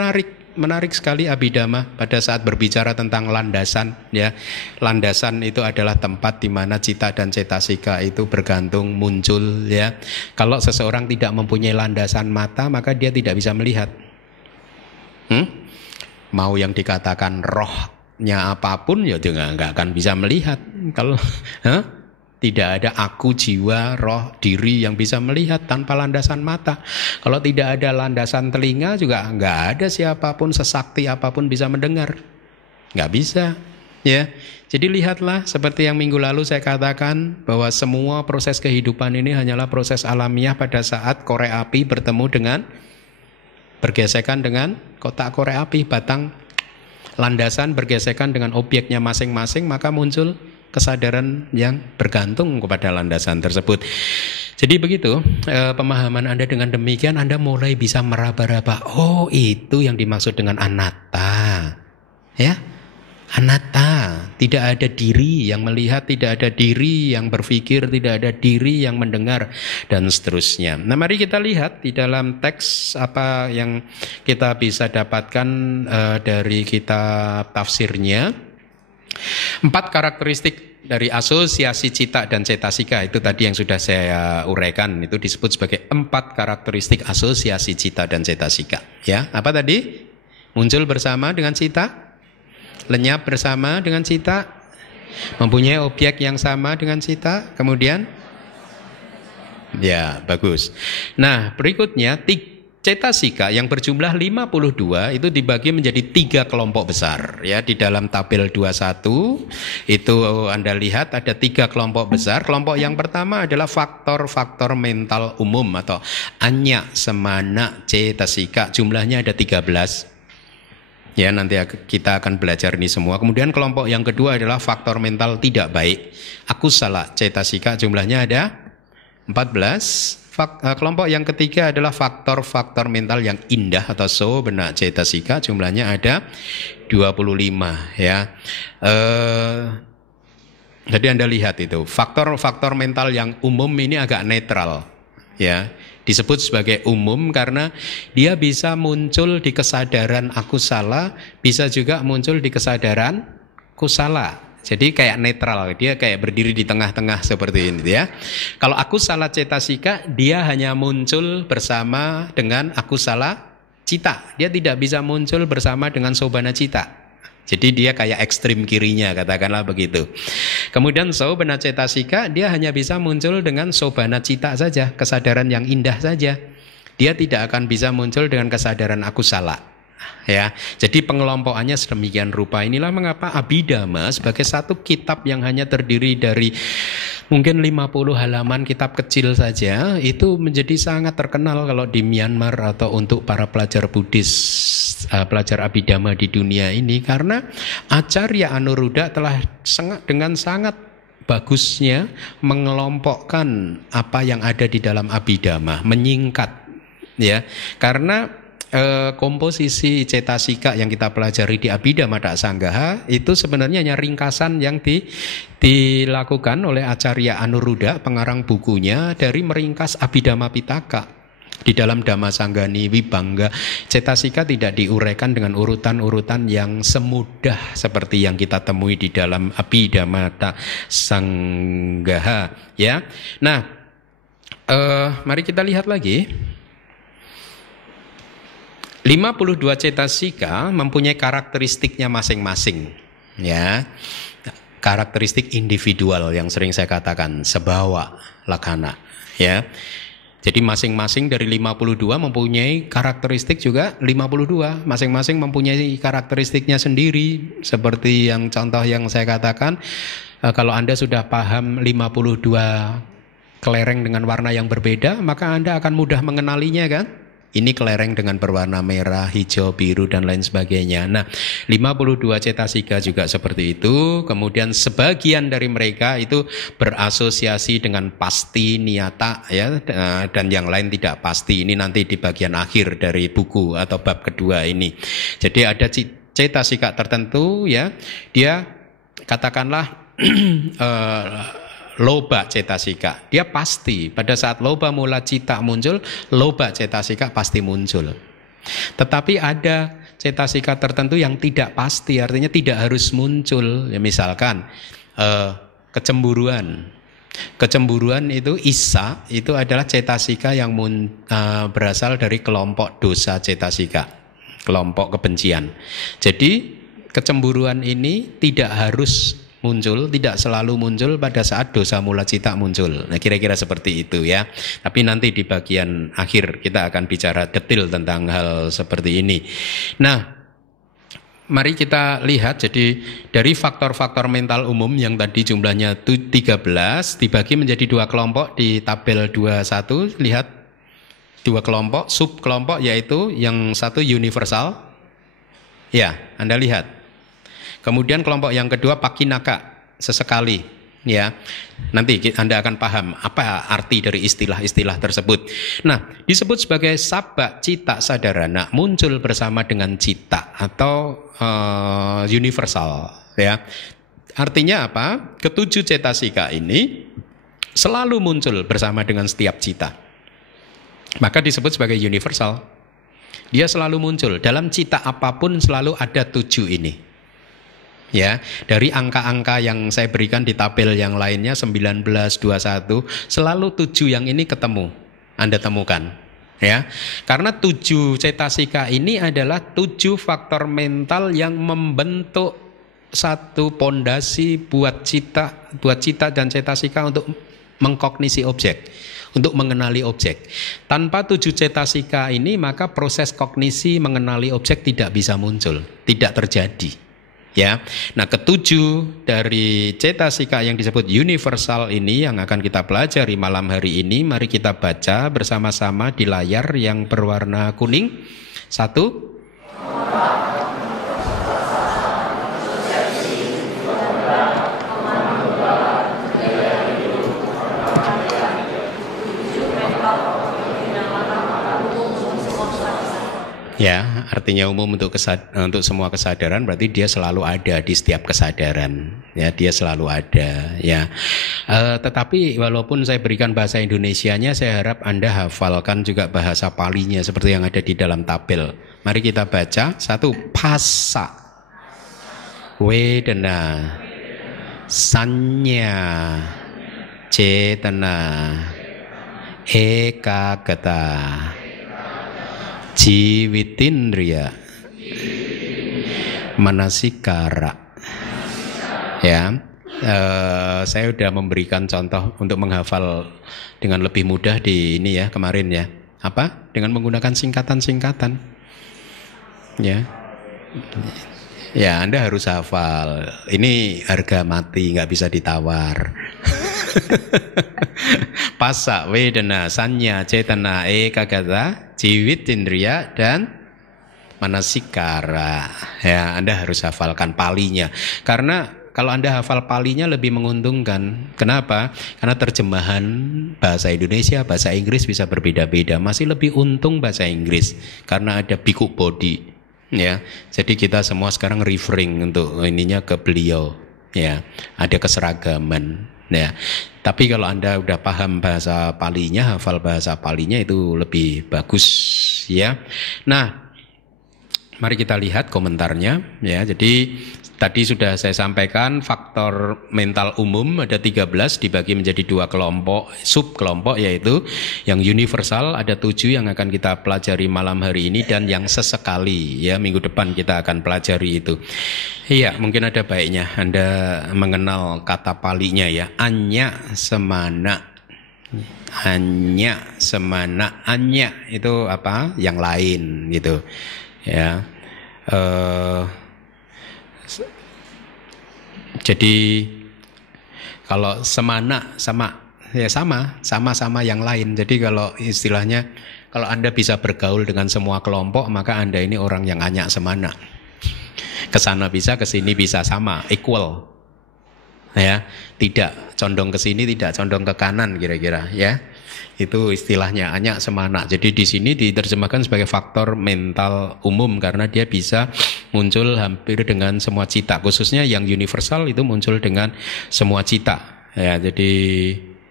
menarik sekali Abhidhamma pada saat berbicara tentang landasan, ya. Landasan itu adalah tempat di mana cita dan cetasika itu bergantung muncul, ya. Kalau seseorang tidak mempunyai landasan mata, maka dia tidak bisa melihat. Mau yang dikatakan rohnya apapun, ya dia nggak akan bisa melihat. Kalau tidak ada aku, jiwa, roh, diri yang bisa melihat tanpa landasan mata. Kalau tidak ada landasan telinga juga nggak ada siapapun, sesakti apapun bisa mendengar. Nggak bisa, ya. Jadi lihatlah seperti yang minggu lalu saya katakan bahwa semua proses kehidupan ini hanyalah proses alamiah pada saat korek api bergesekan dengan kotak korek api, batang landasan bergesekan dengan objeknya masing-masing, maka muncul kesadaran yang bergantung kepada landasan tersebut. Jadi begitu pemahaman Anda. Dengan demikian Anda mulai bisa meraba-raba, oh itu yang dimaksud dengan anatta, ya. Anatta, tidak ada diri yang melihat, tidak ada diri yang berpikir, tidak ada diri yang mendengar, dan seterusnya. Nah, mari kita lihat di dalam teks apa yang kita bisa dapatkan dari kitab tafsirnya. 4 karakteristik dari asosiasi cita dan cetasika itu tadi yang sudah saya uraikan, itu disebut sebagai 4 karakteristik asosiasi cita dan cetasika, ya. Apa tadi? Muncul bersama dengan cita, lenyap bersama dengan cita, mempunyai objek yang sama dengan cita, kemudian ya, bagus. Nah, berikutnya cetasika yang berjumlah 52 itu dibagi menjadi 3 kelompok besar, ya. Di dalam tabel 21 itu Anda lihat ada 3 kelompok besar. Kelompok yang pertama adalah faktor-faktor mental umum atau anya semana cetasika, jumlahnya ada 13. Ya, nanti kita akan belajar ini semua. Kemudian kelompok yang kedua adalah faktor mental tidak baik, akusala cetasika, jumlahnya ada 14. Kelompok yang ketiga adalah faktor-faktor mental yang indah atau sobena cetasika, jumlahnya ada 25 ya. Jadi Anda lihat itu, faktor-faktor mental yang umum ini agak netral ya. Disebut sebagai umum karena dia bisa muncul di kesadaran akusala, bisa juga muncul di kesadaran kusala. Jadi kayak netral, dia kayak berdiri di tengah-tengah seperti ini ya. Kalau akusala cetasika, dia hanya muncul bersama dengan akusala cita. Dia tidak bisa muncul bersama dengan sobana cita. Jadi dia kayak ekstrim kirinya, katakanlah begitu. Kemudian sobana cetasika, dia hanya bisa muncul dengan sobana cita saja, kesadaran yang indah saja. Dia tidak akan bisa muncul dengan kesadaran akusala. Ya, jadi pengelompokannya sedemikian rupa. Inilah mengapa Abhidhamma sebagai satu kitab yang hanya terdiri dari mungkin 50 halaman kitab kecil saja, itu menjadi sangat terkenal kalau di Myanmar atau untuk para pelajar Buddhis, pelajar Abhidhamma di dunia ini, karena Acarya Anuruddha telah dengan sangat bagusnya mengelompokkan apa yang ada di dalam Abhidhamma, menyingkat ya, karena komposisi cetasika yang kita pelajari di Abhidhamma Sanggaha itu sebenarnya hanya ringkasan yang dilakukan oleh Acarya Anuruddha, pengarang bukunya, dari meringkas Abhidhamma Pitaka. Di dalam Dhammasanggani Vibhanga, cetasika tidak diuraikan dengan urutan-urutan yang semudah seperti yang kita temui di dalam Abhidhamma Sanggaha ya. Nah, mari kita lihat lagi. 52 cetasika mempunyai karakteristiknya masing-masing ya. Karakteristik individual yang sering saya katakan sebawa lakana ya. Jadi masing-masing dari 52 mempunyai karakteristik juga 52, masing-masing mempunyai karakteristiknya sendiri. Seperti yang contoh yang saya katakan, kalau Anda sudah paham 52 kelereng dengan warna yang berbeda, maka Anda akan mudah mengenalinya kan? Ini kelereng dengan berwarna merah, hijau, biru, dan lain sebagainya. Nah, 52 cetasika juga seperti itu. Kemudian sebagian dari mereka itu berasosiasi dengan pasti, niyata, ya, dan yang lain tidak pasti. Ini nanti di bagian akhir dari buku atau bab kedua ini. Jadi ada cetasika tertentu, ya, dia katakanlah loba cetasika, dia pasti pada saat loba mula cita muncul, loba cetasika pasti muncul. Tetapi ada cetasika tertentu yang tidak pasti, artinya tidak harus muncul. Ya, misalkan kecemburuan. Kecemburuan itu isa, itu adalah cetasika yang berasal dari kelompok dosa cetasika, kelompok kebencian. Jadi kecemburuan ini tidak harus muncul, tidak selalu muncul pada saat dosa mula cita muncul. Nah, kira-kira seperti itu ya. Tapi nanti di bagian akhir kita akan bicara detail tentang hal seperti ini. Nah, mari kita lihat. Jadi dari faktor-faktor mental umum yang tadi jumlahnya 13 dibagi menjadi dua kelompok di tabel 21. Lihat dua kelompok, sub kelompok, yaitu yang satu universal. Ya, Anda lihat. Kemudian kelompok yang kedua pakinaka, sesekali, ya. Nanti Anda akan paham apa arti dari istilah-istilah tersebut. Nah, disebut sebagai sabba cita sadarana, muncul bersama dengan cita atau universal, ya. Artinya apa? Ketujuh cetasika ini selalu muncul bersama dengan setiap cita. Maka disebut sebagai universal. Dia selalu muncul dalam cita apapun, selalu ada 7 ini. Ya, dari angka-angka yang saya berikan di tabel yang lainnya 19, 21, selalu 7 yang ini ketemu, Anda temukan, ya. Karena 7 cetasika ini adalah 7 faktor mental yang membentuk satu pondasi buat cita dan cetasika untuk mengkognisi objek, untuk mengenali objek. Tanpa 7 cetasika ini, maka proses kognisi mengenali objek tidak bisa muncul, tidak terjadi. Ya, nah ketujuh dari cetasika yang disebut universal ini yang akan kita pelajari malam hari ini. Mari kita baca bersama-sama di layar yang berwarna kuning. 1. Ya, artinya umum untuk semua kesadaran berarti dia selalu ada di setiap kesadaran. Ya, dia selalu ada. Ya, tetapi walaupun saya berikan bahasa Indonesianya, saya harap Anda hafalkan juga bahasa Palinya seperti yang ada di dalam tabel. Mari kita baca. 1, phassa, wedana, sanya, cetana, ekagata, jiwitindriya, manasikara. Ya, saya sudah memberikan contoh untuk menghafal dengan lebih mudah di ini ya kemarin ya. Apa? Dengan menggunakan singkatan-singkatan. Ya, ya Anda harus hafal. Ini harga mati, nggak bisa ditawar. Phassa, wedana, sanya, cetana, ekagata, jiwitindriya, dan manasikara. Ya, Anda harus hafalkan Palinya. Karena kalau Anda hafal Palinya lebih menguntungkan. Kenapa? Karena terjemahan bahasa Indonesia, bahasa Inggris bisa berbeda-beda. Masih lebih untung bahasa Inggris karena ada biku body. Ya, jadi kita semua sekarang referring untuk ininya ke beliau. Ya, ada keseragaman. Ya, tapi kalau Anda udah paham bahasa Palinya, hafal bahasa Palinya itu lebih bagus. Ya, nah, mari kita lihat komentarnya. Ya, jadi tadi sudah saya sampaikan faktor mental umum ada 13 dibagi menjadi 2 kelompok, subkelompok, yaitu yang universal ada 7 yang akan kita pelajari malam hari ini, dan yang sesekali ya minggu depan kita akan pelajari itu. Iya, mungkin ada baiknya Anda mengenal kata Palinya ya. Anya semana. Anya semana. Anya itu apa? Yang lain gitu. Ya. Jadi kalau semana sama ya sama-sama yang lain. Jadi kalau istilahnya kalau Anda bisa bergaul dengan semua kelompok, maka Anda ini orang yang anyak semana. Kesana bisa, kesini bisa, sama, equal. Ya, tidak condong ke sini, tidak condong ke kanan kira-kira ya. Itu istilahnya anyak semana. Jadi di sini diterjemahkan sebagai faktor mental umum karena dia bisa muncul hampir dengan semua cita. Khususnya yang universal itu muncul dengan semua cita. Ya, jadi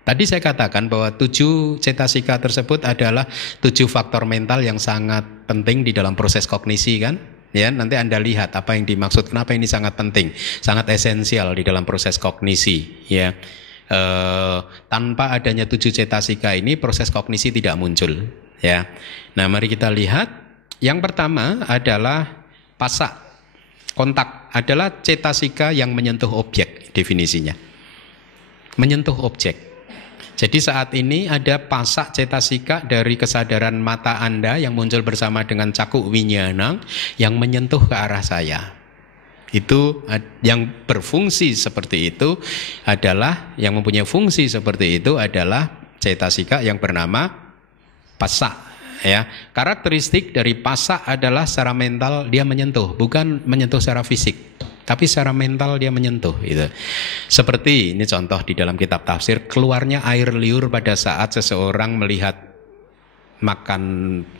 tadi saya katakan bahwa 7 cetasika tersebut adalah 7 faktor mental yang sangat penting di dalam proses kognisi kan? Ya, nanti Anda lihat apa yang dimaksud, kenapa ini sangat penting, sangat esensial di dalam proses kognisi. Ya, tanpa adanya 7 cetasika ini proses kognisi tidak muncul. Ya, nah mari kita lihat. Yang pertama adalah phassa, kontak adalah cetasika yang menyentuh objek, definisinya. Menyentuh objek. Jadi saat ini ada phassa cetasika dari kesadaran mata Anda yang muncul bersama dengan cakuk winyana yang menyentuh ke arah saya. Itu yang berfungsi seperti itu adalah, yang mempunyai fungsi seperti itu adalah cetasika yang bernama phassa. Ya, karakteristik dari phassa adalah secara mental dia menyentuh, bukan menyentuh secara fisik. Tapi secara mental dia menyentuh gitu. Seperti ini contoh di dalam kitab tafsir, keluarnya air liur pada saat seseorang melihat makan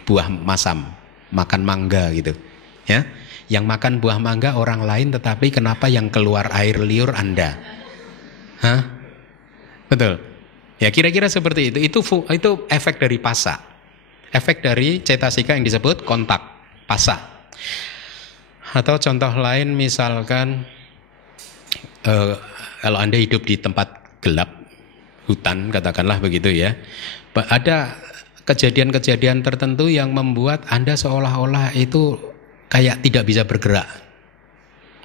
buah masam, makan mangga gitu. Ya, yang makan buah mangga orang lain, tetapi kenapa yang keluar air liur Anda? Hah? Betul. Ya kira-kira seperti itu. Itu efek dari phassa. Efek dari cetasika yang disebut kontak, phassa. Atau contoh lain misalkan kalau Anda hidup di tempat gelap, hutan katakanlah begitu ya, ada kejadian-kejadian tertentu yang membuat Anda seolah-olah itu kayak tidak bisa bergerak.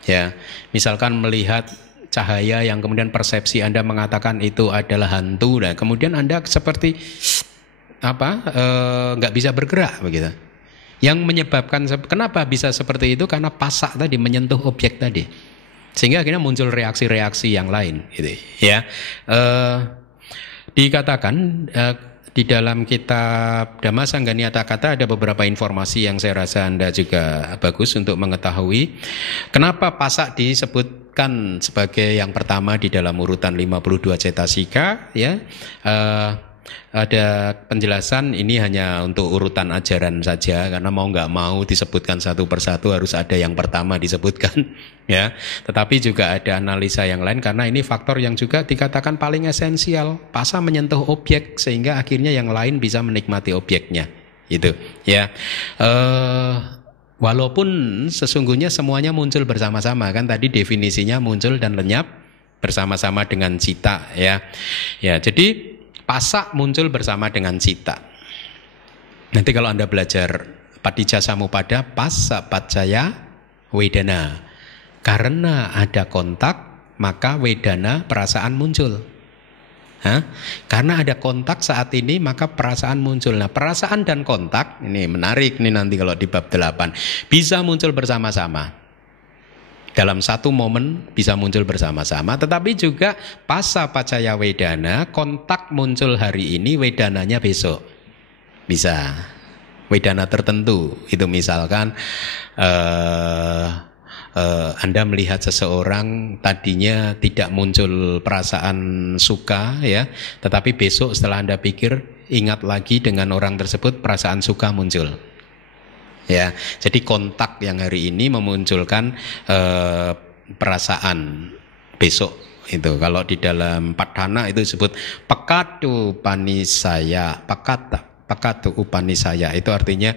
Ya, misalkan melihat cahaya yang kemudian persepsi Anda mengatakan itu adalah hantu, dan kemudian Anda seperti nggak bisa bergerak begitu. Yang menyebabkan kenapa bisa seperti itu karena phassa tadi menyentuh objek tadi, sehingga akhirnya muncul reaksi-reaksi yang lain gitu ya. Dikatakan di dalam kitab Dhammasangganiyatakata ada beberapa informasi yang saya rasa Anda juga bagus untuk mengetahui kenapa phassa disebutkan sebagai yang pertama di dalam urutan 52 cetasika ya. ada penjelasan, ini hanya untuk urutan ajaran saja, karena mau nggak mau disebutkan satu persatu harus ada yang pertama disebutkan, ya. Tetapi juga ada analisa yang lain, karena ini faktor yang juga dikatakan paling esensial. Pasa menyentuh objek sehingga akhirnya yang lain bisa menikmati objeknya, itu, ya. Walaupun sesungguhnya semuanya muncul bersama-sama, kan tadi definisinya muncul dan lenyap bersama-sama dengan cita, ya. Ya, jadi pasa muncul bersama dengan cita. Nanti kalau Anda belajar Patijja Samuppada, pasa paccaya wedana. Karena ada kontak, maka wedana perasaan muncul. Karena ada kontak saat ini, maka perasaan muncul. Nah, perasaan dan kontak, ini menarik nih nanti kalau di bab 8, bisa muncul bersama-sama. Dalam satu momen bisa muncul bersama-sama, tetapi juga pasa paccaya wedana, kontak muncul hari ini, wedananya besok. Bisa. Wedana tertentu, itu misalkan Anda melihat seseorang tadinya tidak muncul perasaan suka, ya, tetapi besok setelah Anda pikir, ingat lagi dengan orang tersebut, perasaan suka muncul. Ya, jadi kontak yang hari ini memunculkan perasaan besok itu. Kalau di dalam Padhana itu disebut pekatu panisaya, pekatu upanisaya, itu artinya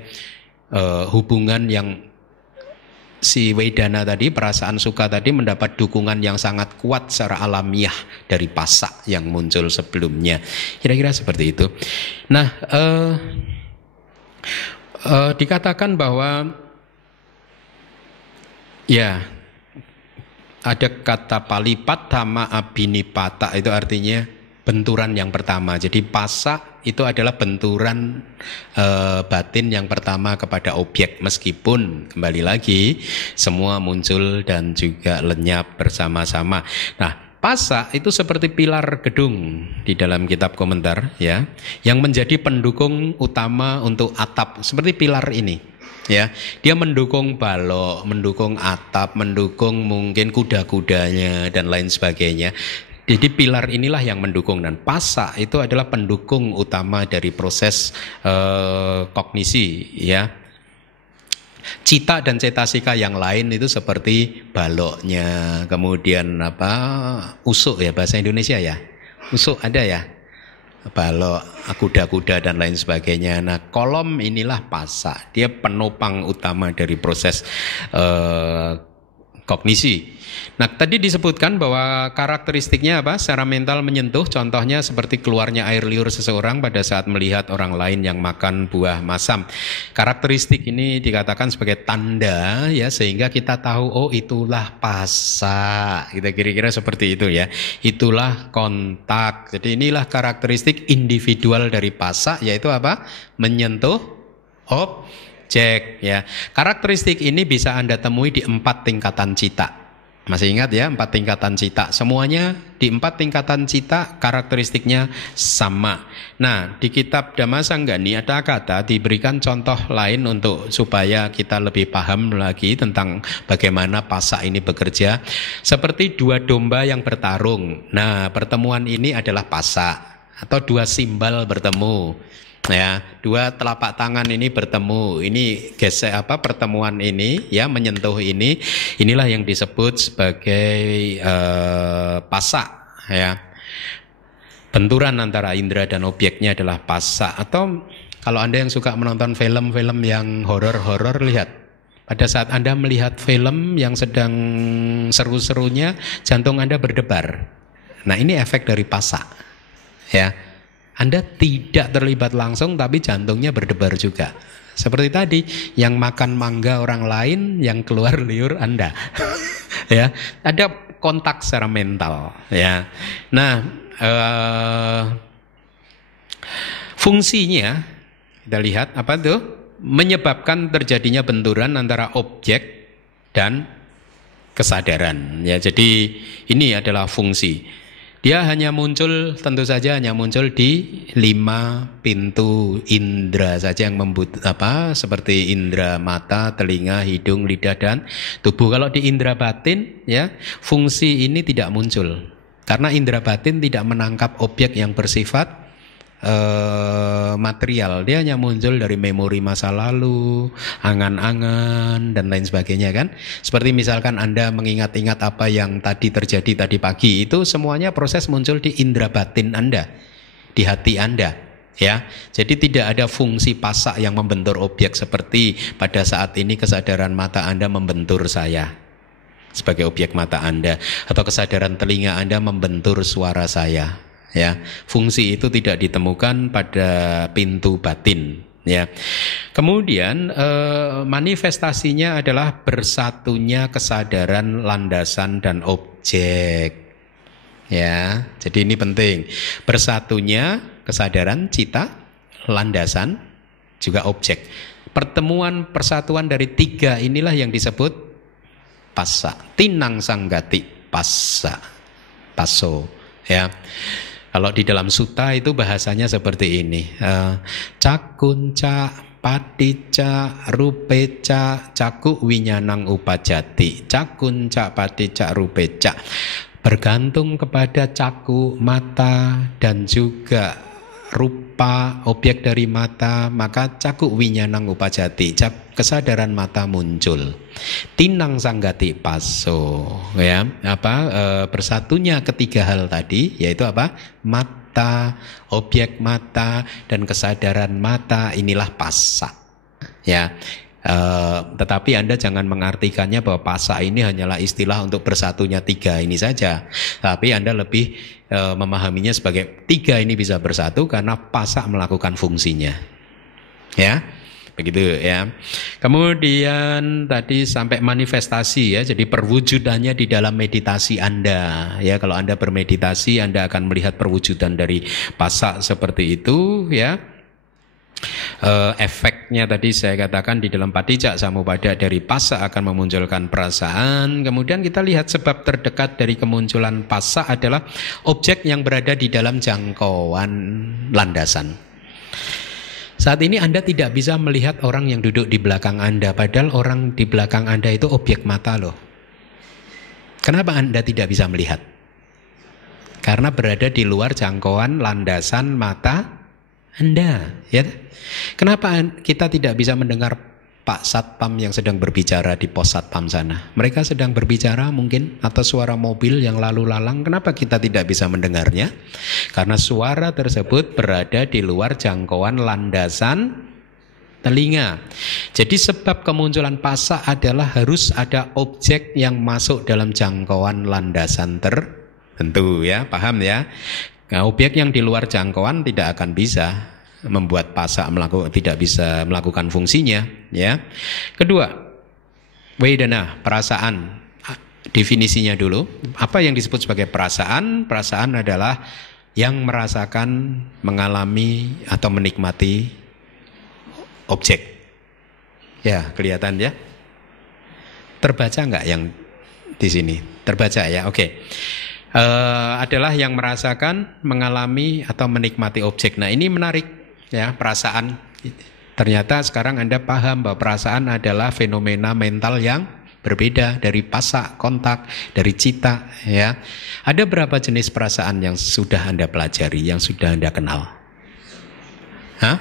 hubungan yang si wedana tadi, perasaan suka tadi mendapat dukungan yang sangat kuat secara alamiah dari pasa yang muncul sebelumnya. Kira-kira seperti itu. Nah, dikatakan bahwa ya ada kata palipattama abhinipata, itu artinya benturan yang pertama. Jadi pasa itu adalah benturan batin yang pertama kepada objek, meskipun kembali lagi semua muncul dan juga lenyap bersama-sama. Nah, pasa itu seperti pilar gedung di dalam kitab komentar, ya, yang menjadi pendukung utama untuk atap, seperti pilar ini, ya. Dia mendukung balok, mendukung atap, mendukung mungkin kuda-kudanya dan lain sebagainya. Jadi pilar inilah yang mendukung, dan pasa itu adalah pendukung utama dari proses kognisi, ya. Cita dan cetasika yang lain itu seperti baloknya, kemudian usuk, ya, bahasa Indonesia, ya, usuk ada, ya, balok, kuda-kuda dan lain sebagainya. Nah, kolom inilah pasa, dia penopang utama dari proses kognisi. Nah, tadi disebutkan bahwa karakteristiknya apa? Secara mental menyentuh, contohnya seperti keluarnya air liur seseorang pada saat melihat orang lain yang makan buah masam. Karakteristik ini dikatakan sebagai tanda, ya, sehingga kita tahu, oh, itulah pasa. Kita kira-kira seperti itu, ya. Itulah kontak. Jadi inilah karakteristik individual dari pasa, yaitu apa? Menyentuh objek, ya. Karakteristik ini bisa Anda temui di 4 tingkatan cita. Masih ingat, ya, 4 tingkatan cita. Semuanya di 4 tingkatan cita karakteristiknya sama. Nah, di kitab Dhammasanggani ada kata diberikan contoh lain untuk supaya kita lebih paham lagi tentang bagaimana pasa ini bekerja. Seperti 2 domba yang bertarung. Nah, pertemuan ini adalah pasa, atau 2 simbal bertemu. Ya, 2 telapak tangan ini bertemu, ini gesek pertemuan ini, ya, menyentuh ini, inilah yang disebut sebagai pasa, ya. Benturan antara indera dan objeknya adalah pasa. Atau kalau Anda yang suka menonton film-film yang horor-horor, lihat, pada saat Anda melihat film yang sedang seru-serunya, jantung Anda berdebar. Nah, ini efek dari pasa, ya. Anda tidak terlibat langsung, tapi jantungnya berdebar juga. Seperti tadi, yang makan mangga orang lain, yang keluar liur Anda. Ya, ada kontak secara mental, ya. Nah, fungsinya kita lihat apa tuh? Menyebabkan terjadinya benturan antara objek dan kesadaran, ya. Jadi ini adalah fungsi. Dia hanya muncul, tentu saja hanya muncul di 5 pintu indera saja yang seperti indera mata, telinga, hidung, lidah, dan tubuh. Kalau di indera batin, ya, fungsi ini tidak muncul. Karena indera batin tidak menangkap objek yang bersifat material, dia hanya muncul dari memori masa lalu, angan-angan dan lain sebagainya kan. Seperti misalkan Anda mengingat-ingat apa yang tadi terjadi tadi pagi, itu semuanya proses muncul di indera batin Anda, di hati Anda. Ya, jadi tidak ada fungsi pasak yang membentur objek seperti pada saat ini kesadaran mata Anda membentur saya sebagai objek mata Anda, atau kesadaran telinga Anda membentur suara saya. Ya, fungsi itu tidak ditemukan pada pintu batin. Ya, kemudian manifestasinya adalah bersatunya kesadaran, landasan dan objek. Ya, jadi ini penting. Bersatunya kesadaran, cita, landasan, juga objek. Pertemuan persatuan dari tiga inilah yang disebut passa. Tinang sanggati passa, passo. Ya, kalau di dalam sutta itu bahasanya seperti ini. Cakunca, paticca, rupeca, caku winyanang upajati. Cakunca, paticca, rupeca. Bergantung kepada caku, mata, dan juga rupa, objek dari mata, maka caku winyanang upajati, kesadaran mata muncul. Tinang sanggati passo, ya, bersatunya ketiga hal tadi, yaitu apa? Mata, objek mata, dan kesadaran mata, inilah passa. Ya. Tetapi Anda jangan mengartikannya bahwa passa ini hanyalah istilah untuk bersatunya tiga ini saja. Tapi Anda lebih memahaminya sebagai tiga ini bisa bersatu karena passa melakukan fungsinya. Ya, begitu ya. Kemudian tadi sampai manifestasi ya. Jadi perwujudannya di dalam meditasi Anda. Ya, kalau Anda bermeditasi Anda akan melihat perwujudan dari passa seperti itu ya. Efeknya tadi saya katakan di dalam paticca samuppada dari passa akan memunculkan perasaan. Kemudian kita lihat sebab terdekat dari kemunculan passa adalah objek yang berada di dalam jangkauan landasan. Saat ini Anda tidak bisa melihat orang yang duduk di belakang Anda, padahal orang di belakang Anda itu objek mata loh. Kenapa Anda tidak bisa melihat? Karena berada di luar jangkauan landasan mata Anda, ya. Kenapa kita tidak bisa mendengar Pak Satpam yang sedang berbicara di pos Satpam sana? Mereka sedang berbicara mungkin atas suara mobil yang lalu lalang. Kenapa kita tidak bisa mendengarnya? Karena suara tersebut berada di luar jangkauan landasan telinga. Jadi sebab kemunculan passa adalah harus ada objek yang masuk dalam jangkauan landasan tertentu, ya, paham ya? Nah, objek yang di luar jangkauan tidak akan bisa membuat passa tidak bisa melakukan fungsinya, ya. Kedua, vedana, perasaan. Definisinya dulu, apa yang disebut sebagai perasaan? Perasaan adalah yang merasakan, mengalami atau menikmati objek. Ya, kelihatan ya. Terbaca nggak yang di sini? Terbaca ya, oke. Adalah yang merasakan, mengalami atau menikmati objek. Nah, ini menarik. Ya, perasaan. Ternyata sekarang Anda paham bahwa perasaan adalah fenomena mental yang berbeda dari passa, kontak, dari cita. Ya, ada berapa jenis perasaan yang sudah Anda pelajari, yang sudah Anda kenal? 5,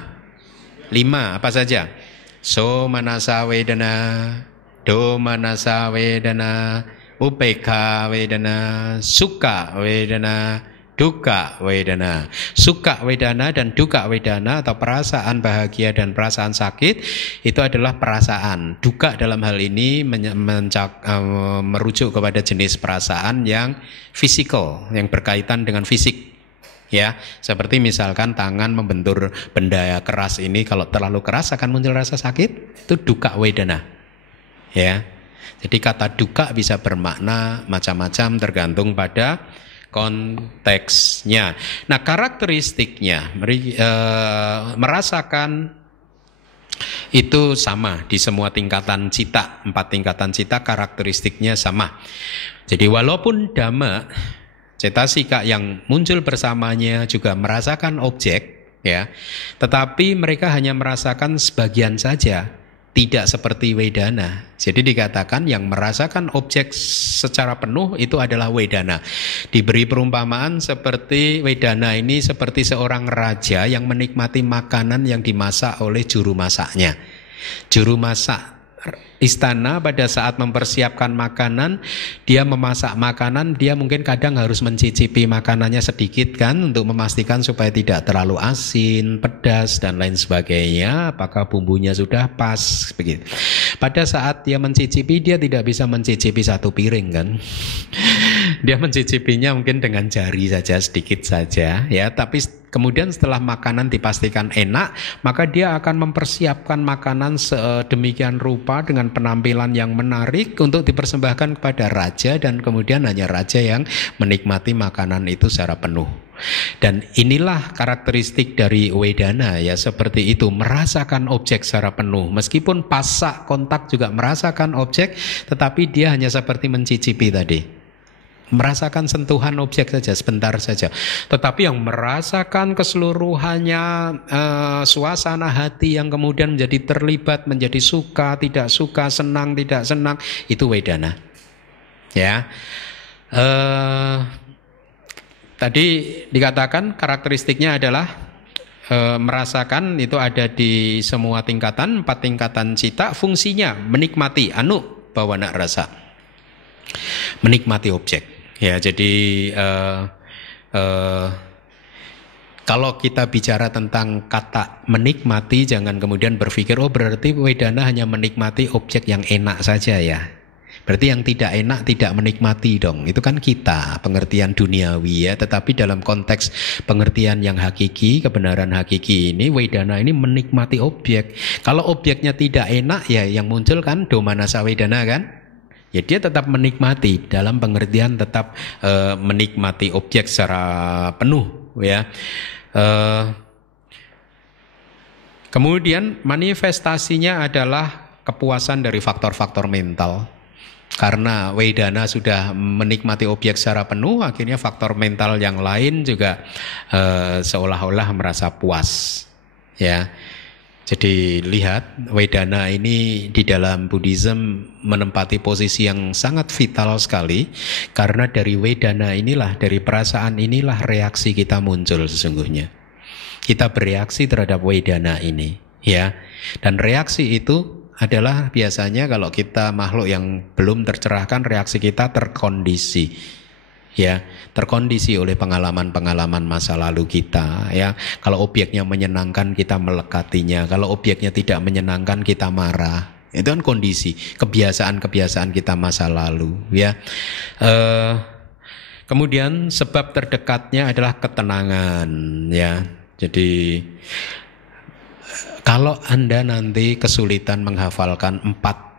apa saja? Somanasa wedana, domanasa wedana, upekha wedana, sukha wedana, dukkha wedana. Sukha wedana dan dukkha wedana atau perasaan bahagia dan perasaan sakit itu adalah perasaan. Dukkha dalam hal ini merujuk kepada jenis perasaan yang fisikal, yang berkaitan dengan fisik. Ya, seperti misalkan tangan membentur benda keras ini, kalau terlalu keras akan muncul rasa sakit, itu dukkha wedana. Ya. Jadi kata dukkha bisa bermakna macam-macam tergantung pada konteksnya. Nah, karakteristiknya merasakan itu sama di semua tingkatan cita. 4 tingkatan cita karakteristiknya sama. Jadi walaupun dhamma, cetasika yang muncul bersamanya juga merasakan objek, ya, tetapi mereka hanya merasakan sebagian saja. tidak seperti wedana. Jadi dikatakan yang merasakan objek secara penuh itu adalah wedana. Diberi perumpamaan seperti wedana ini seperti seorang raja yang menikmati makanan yang dimasak oleh juru masaknya. Juru masak istana pada saat mempersiapkan makanan, dia memasak makanan, dia mungkin kadang harus mencicipi makanannya sedikit kan, untuk memastikan supaya tidak terlalu asin, pedas dan lain sebagainya, apakah bumbunya sudah pas begitu. Pada saat dia mencicipi, dia tidak bisa mencicipi satu piring kan. Dia mencicipinya mungkin dengan jari saja, sedikit saja ya, tapi kemudian setelah makanan dipastikan enak, maka dia akan mempersiapkan makanan sedemikian rupa dengan penampilan yang menarik untuk dipersembahkan kepada raja, dan kemudian hanya raja yang menikmati makanan itu secara penuh. Dan inilah karakteristik dari wedana ya, seperti itu, merasakan objek secara penuh. Meskipun pasak kontak juga merasakan objek, tetapi dia hanya seperti mencicipi tadi. Merasakan sentuhan objek saja, sebentar saja. Tetapi yang merasakan keseluruhannya, suasana hati yang kemudian menjadi terlibat, menjadi suka, tidak suka, senang, tidak senang, itu wedana. Ya, tadi dikatakan karakteristiknya adalah merasakan itu ada di semua tingkatan, 4 tingkatan cita. Fungsinya menikmati, bawana rasa, menikmati objek. Ya, jadi kalau kita bicara tentang kata menikmati, jangan kemudian berpikir oh berarti wedana hanya menikmati objek yang enak saja ya. Berarti yang tidak enak tidak menikmati dong. Itu kan kita, pengertian duniawi ya. Tetapi dalam konteks pengertian yang hakiki, kebenaran hakiki ini, wedana ini menikmati objek. Kalau objeknya tidak enak ya, yang muncul kan domanasa wedana kan. Ya dia tetap menikmati, dalam pengertian tetap menikmati objek secara penuh ya. Kemudian manifestasinya adalah kepuasan dari faktor-faktor mental. Karena wedana sudah menikmati objek secara penuh, akhirnya faktor mental yang lain juga seolah-olah merasa puas ya. Jadi lihat, wedana ini di dalam Buddhism menempati posisi yang sangat vital sekali. Karena dari wedana inilah, dari perasaan inilah reaksi kita muncul sesungguhnya. Kita bereaksi terhadap wedana ini ya. Dan reaksi itu adalah biasanya kalau kita makhluk yang belum tercerahkan, reaksi kita terkondisi ya, terkondisi oleh pengalaman-pengalaman masa lalu kita ya. Kalau objeknya menyenangkan kita melekatinya, kalau objeknya tidak menyenangkan kita marah. Itu kan kondisi, kebiasaan-kebiasaan kita masa lalu ya. Kemudian sebab terdekatnya adalah ketenangan ya. Jadi kalau Anda nanti kesulitan menghafalkan 4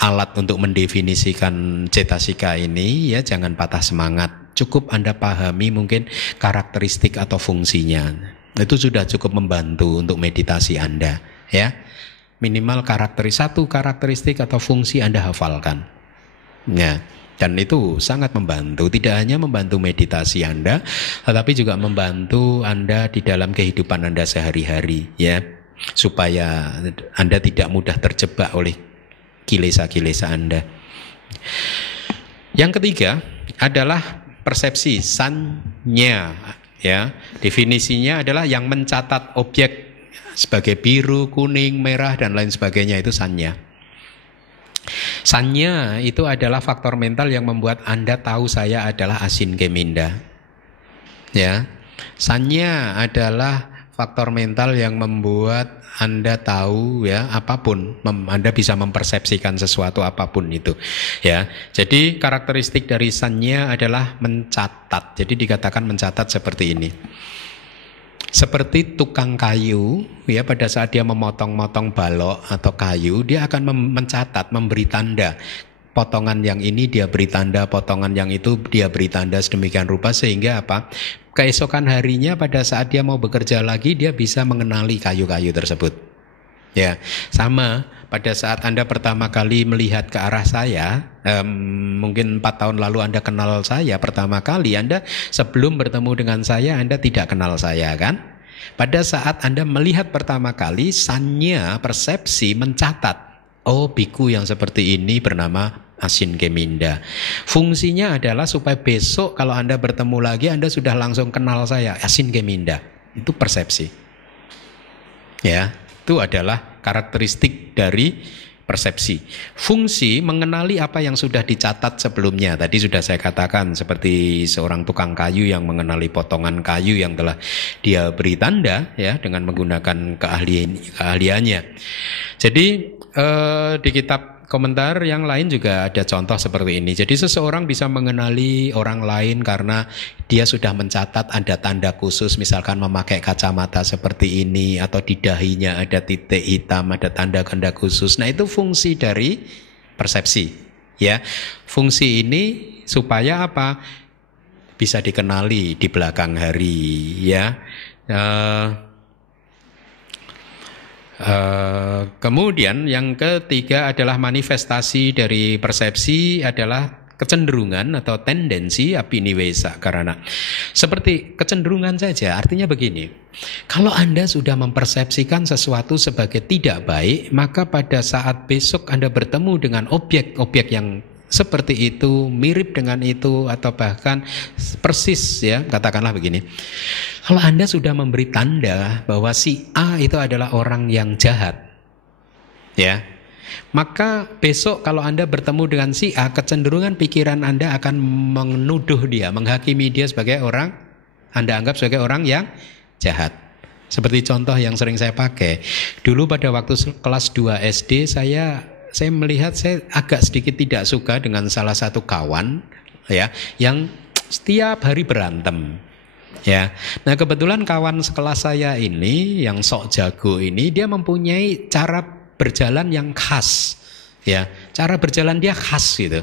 alat untuk mendefinisikan cetasika ini ya, jangan patah semangat. Cukup Anda pahami mungkin karakteristik atau fungsinya. Itu sudah cukup membantu untuk meditasi Anda ya. Minimal satu karakteristik atau fungsi Anda hafalkan. Ya. Dan itu sangat membantu, tidak hanya membantu meditasi Anda, tetapi juga membantu Anda di dalam kehidupan Anda sehari-hari ya. Supaya Anda tidak mudah terjebak oleh kilesa-kilesa Anda. Yang ketiga adalah persepsi, sanya ya. Definisinya adalah yang mencatat objek sebagai biru, kuning, merah dan lain sebagainya, itu sanya. Sanya itu adalah faktor mental yang membuat Anda tahu saya adalah asin keminda. Ya. Sanya adalah faktor mental yang membuat Anda tahu ya apapun, Anda bisa mempersepsikan sesuatu apapun itu ya. Jadi karakteristik dari sanya adalah mencatat. Jadi dikatakan mencatat seperti ini. Seperti tukang kayu ya, pada saat dia memotong-motong balok atau kayu, dia akan mencatat, memberi tanda. Potongan yang ini dia beri tanda, potongan yang itu dia beri tanda sedemikian rupa sehingga apa? Keesokan harinya pada saat dia mau bekerja lagi, dia bisa mengenali kayu-kayu tersebut. Ya, sama pada saat Anda pertama kali melihat ke arah saya, mungkin 4 tahun lalu Anda kenal saya pertama kali, Anda sebelum bertemu dengan saya Anda tidak kenal saya kan? Pada saat Anda melihat pertama kali, sanya, persepsi mencatat, oh biku yang seperti ini bernama Asin Keminda. Fungsinya adalah supaya besok kalau Anda bertemu lagi, Anda sudah langsung kenal saya, Asin Keminda. Itu persepsi. Ya, itu adalah karakteristik dari persepsi. Fungsi mengenali apa yang sudah dicatat sebelumnya. Tadi sudah saya katakan seperti seorang tukang kayu yang mengenali potongan kayu yang telah dia beri tanda ya dengan menggunakan keahliannya. Jadi di kitab komentar yang lain juga ada contoh seperti ini. Jadi seseorang bisa mengenali orang lain karena dia sudah mencatat ada tanda khusus, misalkan memakai kacamata seperti ini, atau di dahinya ada titik hitam, ada tanda-tanda khusus. Nah, itu fungsi dari persepsi. Ya, fungsi ini supaya apa? Bisa dikenali di belakang hari. Ya. Kemudian yang ketiga adalah manifestasi dari persepsi adalah kecenderungan atau tendensi abhiniwesa karana. Seperti kecenderungan saja, artinya begini. Kalau Anda sudah mempersepsikan sesuatu sebagai tidak baik, maka pada saat besok Anda bertemu dengan objek-objek yang seperti itu, mirip dengan itu, atau bahkan persis ya, katakanlah begini. Kalau Anda sudah memberi tanda bahwa si A itu adalah orang yang jahat, ya, maka besok kalau Anda bertemu dengan si A, kecenderungan pikiran Anda akan menuduh dia, menghakimi dia sebagai orang, Anda anggap sebagai orang yang jahat. Seperti contoh yang sering saya pakai. Dulu pada waktu kelas 2 SD saya melihat saya agak sedikit tidak suka dengan salah satu kawan ya yang setiap hari berantem. Ya. Nah, kebetulan kawan sekelas saya ini yang sok jago ini dia mempunyai cara berjalan yang khas. Ya, cara berjalan dia khas gitu.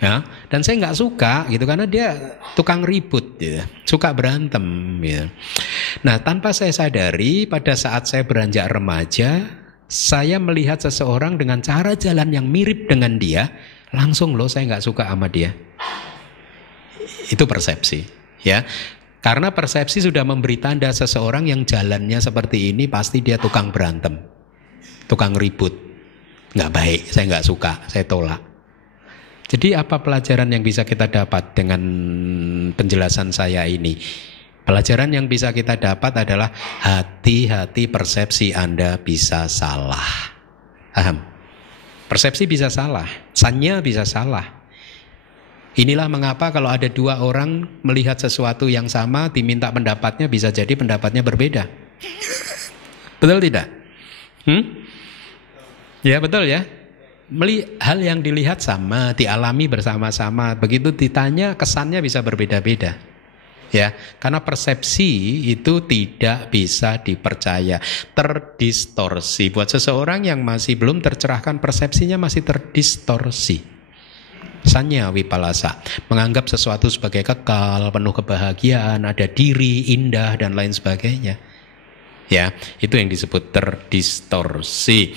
Ya, dan saya nggak suka gitu karena dia tukang ribut gitu. Suka berantem gitu. Nah, tanpa saya sadari pada saat saya beranjak remaja, saya melihat seseorang dengan cara jalan yang mirip dengan dia, langsung loh saya nggak suka sama dia. Itu persepsi, ya. Karena persepsi sudah memberi tanda seseorang yang jalannya seperti ini pasti dia tukang berantem, tukang ribut, nggak baik. Saya nggak suka, saya tolak. Jadi apa pelajaran yang bisa kita dapat dengan penjelasan saya ini? Pelajaran yang bisa kita dapat adalah hati-hati persepsi Anda bisa salah. Paham? Persepsi bisa salah, sanya bisa salah. Inilah mengapa kalau ada dua orang melihat sesuatu yang sama, diminta pendapatnya bisa jadi pendapatnya berbeda. Betul tidak? Ya betul ya. Hal yang dilihat sama, dialami bersama-sama, begitu ditanya kesannya bisa berbeda-beda. Ya, karena persepsi itu tidak bisa dipercaya, terdistorsi. Buat seseorang yang masih belum tercerahkan persepsinya masih terdistorsi. Sanya wipalasa, menganggap sesuatu sebagai kekal, penuh kebahagiaan, ada diri, indah dan lain sebagainya. Ya, itu yang disebut terdistorsi.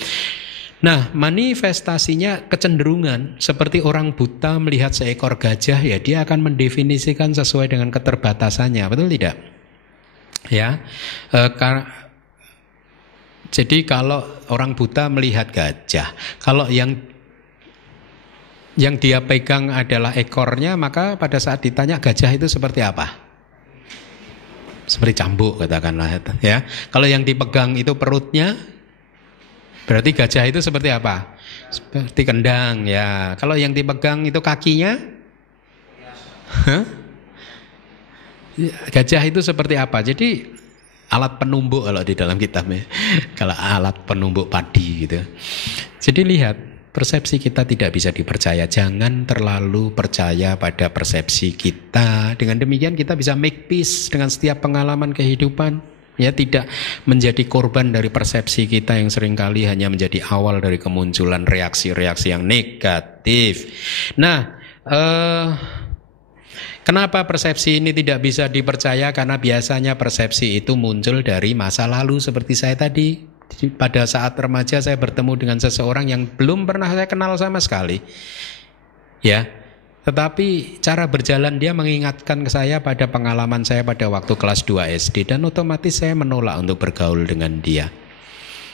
Nah, manifestasinya kecenderungan. Seperti orang buta melihat seekor gajah, ya dia akan mendefinisikan sesuai dengan keterbatasannya. Betul tidak? Ya. Jadi kalau orang buta melihat gajah, kalau yang dia pegang adalah ekornya, maka pada saat ditanya gajah itu seperti apa? Seperti cambuk katakanlah ya. Kalau yang dipegang itu perutnya, berarti gajah itu seperti apa? Seperti kendang ya. Kalau yang dipegang itu kakinya, gajah itu seperti apa? Jadi alat penumbuk kalau di dalam kitabnya. Kalau alat penumbuk padi gitu. Jadi lihat, persepsi kita tidak bisa dipercaya. Jangan terlalu percaya pada persepsi kita. Dengan demikian kita bisa make peace dengan setiap pengalaman kehidupan. Ya, tidak menjadi korban dari persepsi kita yang seringkali hanya menjadi awal dari kemunculan reaksi-reaksi yang negatif. Nah, kenapa persepsi ini tidak bisa dipercaya? Karena biasanya persepsi itu muncul dari masa lalu seperti saya tadi. Pada saat remaja saya bertemu dengan seseorang yang belum pernah saya kenal sama sekali. Ya, Tetapi cara berjalan dia mengingatkan ke saya pada pengalaman saya pada waktu kelas 2 SD, dan otomatis saya menolak untuk bergaul dengan dia.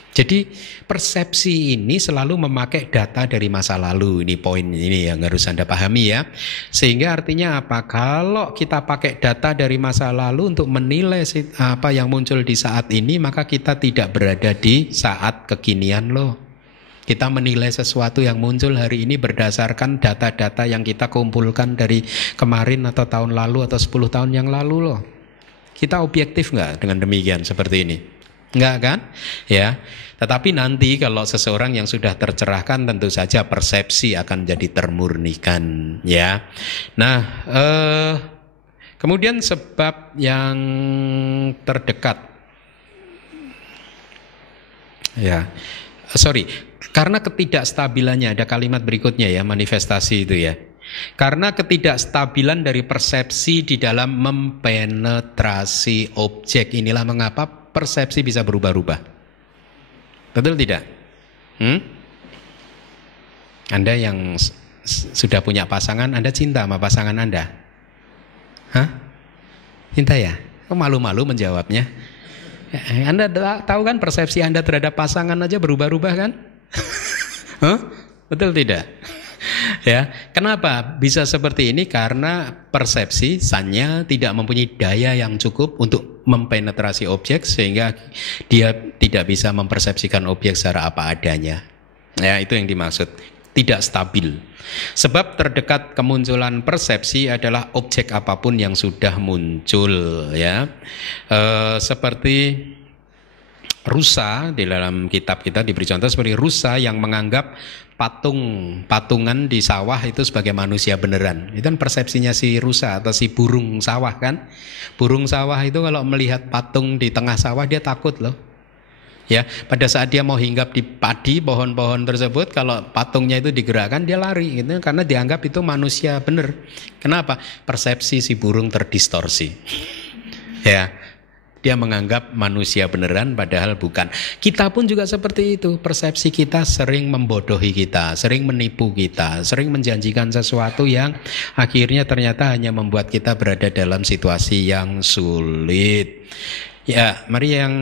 Jadi persepsi ini selalu memakai data dari masa lalu. Ini poin ini yang harus Anda pahami ya. Sehingga artinya apa? Kalau kita pakai data dari masa lalu untuk menilai apa yang muncul di saat ini, maka kita tidak berada di saat kekinian loh. Kita menilai sesuatu yang muncul hari ini berdasarkan data-data yang kita kumpulkan dari kemarin atau tahun lalu atau 10 tahun yang lalu loh. Kita objektif nggak dengan demikian seperti ini? Enggak kan? Ya. Tetapi nanti kalau seseorang yang sudah tercerahkan, tentu saja persepsi akan jadi termurnikan, ya. Nah, kemudian sebab yang terdekat, ya, karena ketidakstabilannya, ada kalimat berikutnya ya, manifestasi itu ya. Karena ketidakstabilan dari persepsi di dalam mempenetrasi objek, inilah mengapa persepsi bisa berubah-ubah. Betul tidak? Anda yang sudah punya pasangan, Anda cinta sama pasangan Anda? Hah? Cinta ya? Kok malu-malu menjawabnya? Anda tahu kan persepsi Anda terhadap pasangan aja berubah-ubah kan? Betul tidak? Ya, kenapa bisa seperti ini? Karena persepsi sanya tidak mempunyai daya yang cukup untuk mempenetrasi objek, sehingga dia tidak bisa mempersepsikan objek secara apa adanya. Ya, itu yang dimaksud tidak stabil. Sebab terdekat kemunculan persepsi adalah objek apapun yang sudah muncul, ya. Seperti rusa, di dalam kitab kita diberi contoh seperti rusa yang menganggap patungan di sawah itu sebagai manusia beneran. Itu kan persepsinya si rusa atau si burung sawah kan. Burung sawah itu kalau melihat patung di tengah sawah dia takut loh. Ya, pada saat dia mau hinggap di padi pohon-pohon tersebut, kalau patungnya itu digerakkan dia lari gitu, karena dianggap itu manusia bener. Kenapa? Persepsi si burung terdistorsi. Ya. Dia menganggap manusia beneran padahal bukan. Kita pun juga seperti itu. Persepsi kita sering membodohi kita, sering menipu kita, sering menjanjikan sesuatu yang akhirnya ternyata hanya membuat kita berada dalam situasi yang sulit. Ya, mari yang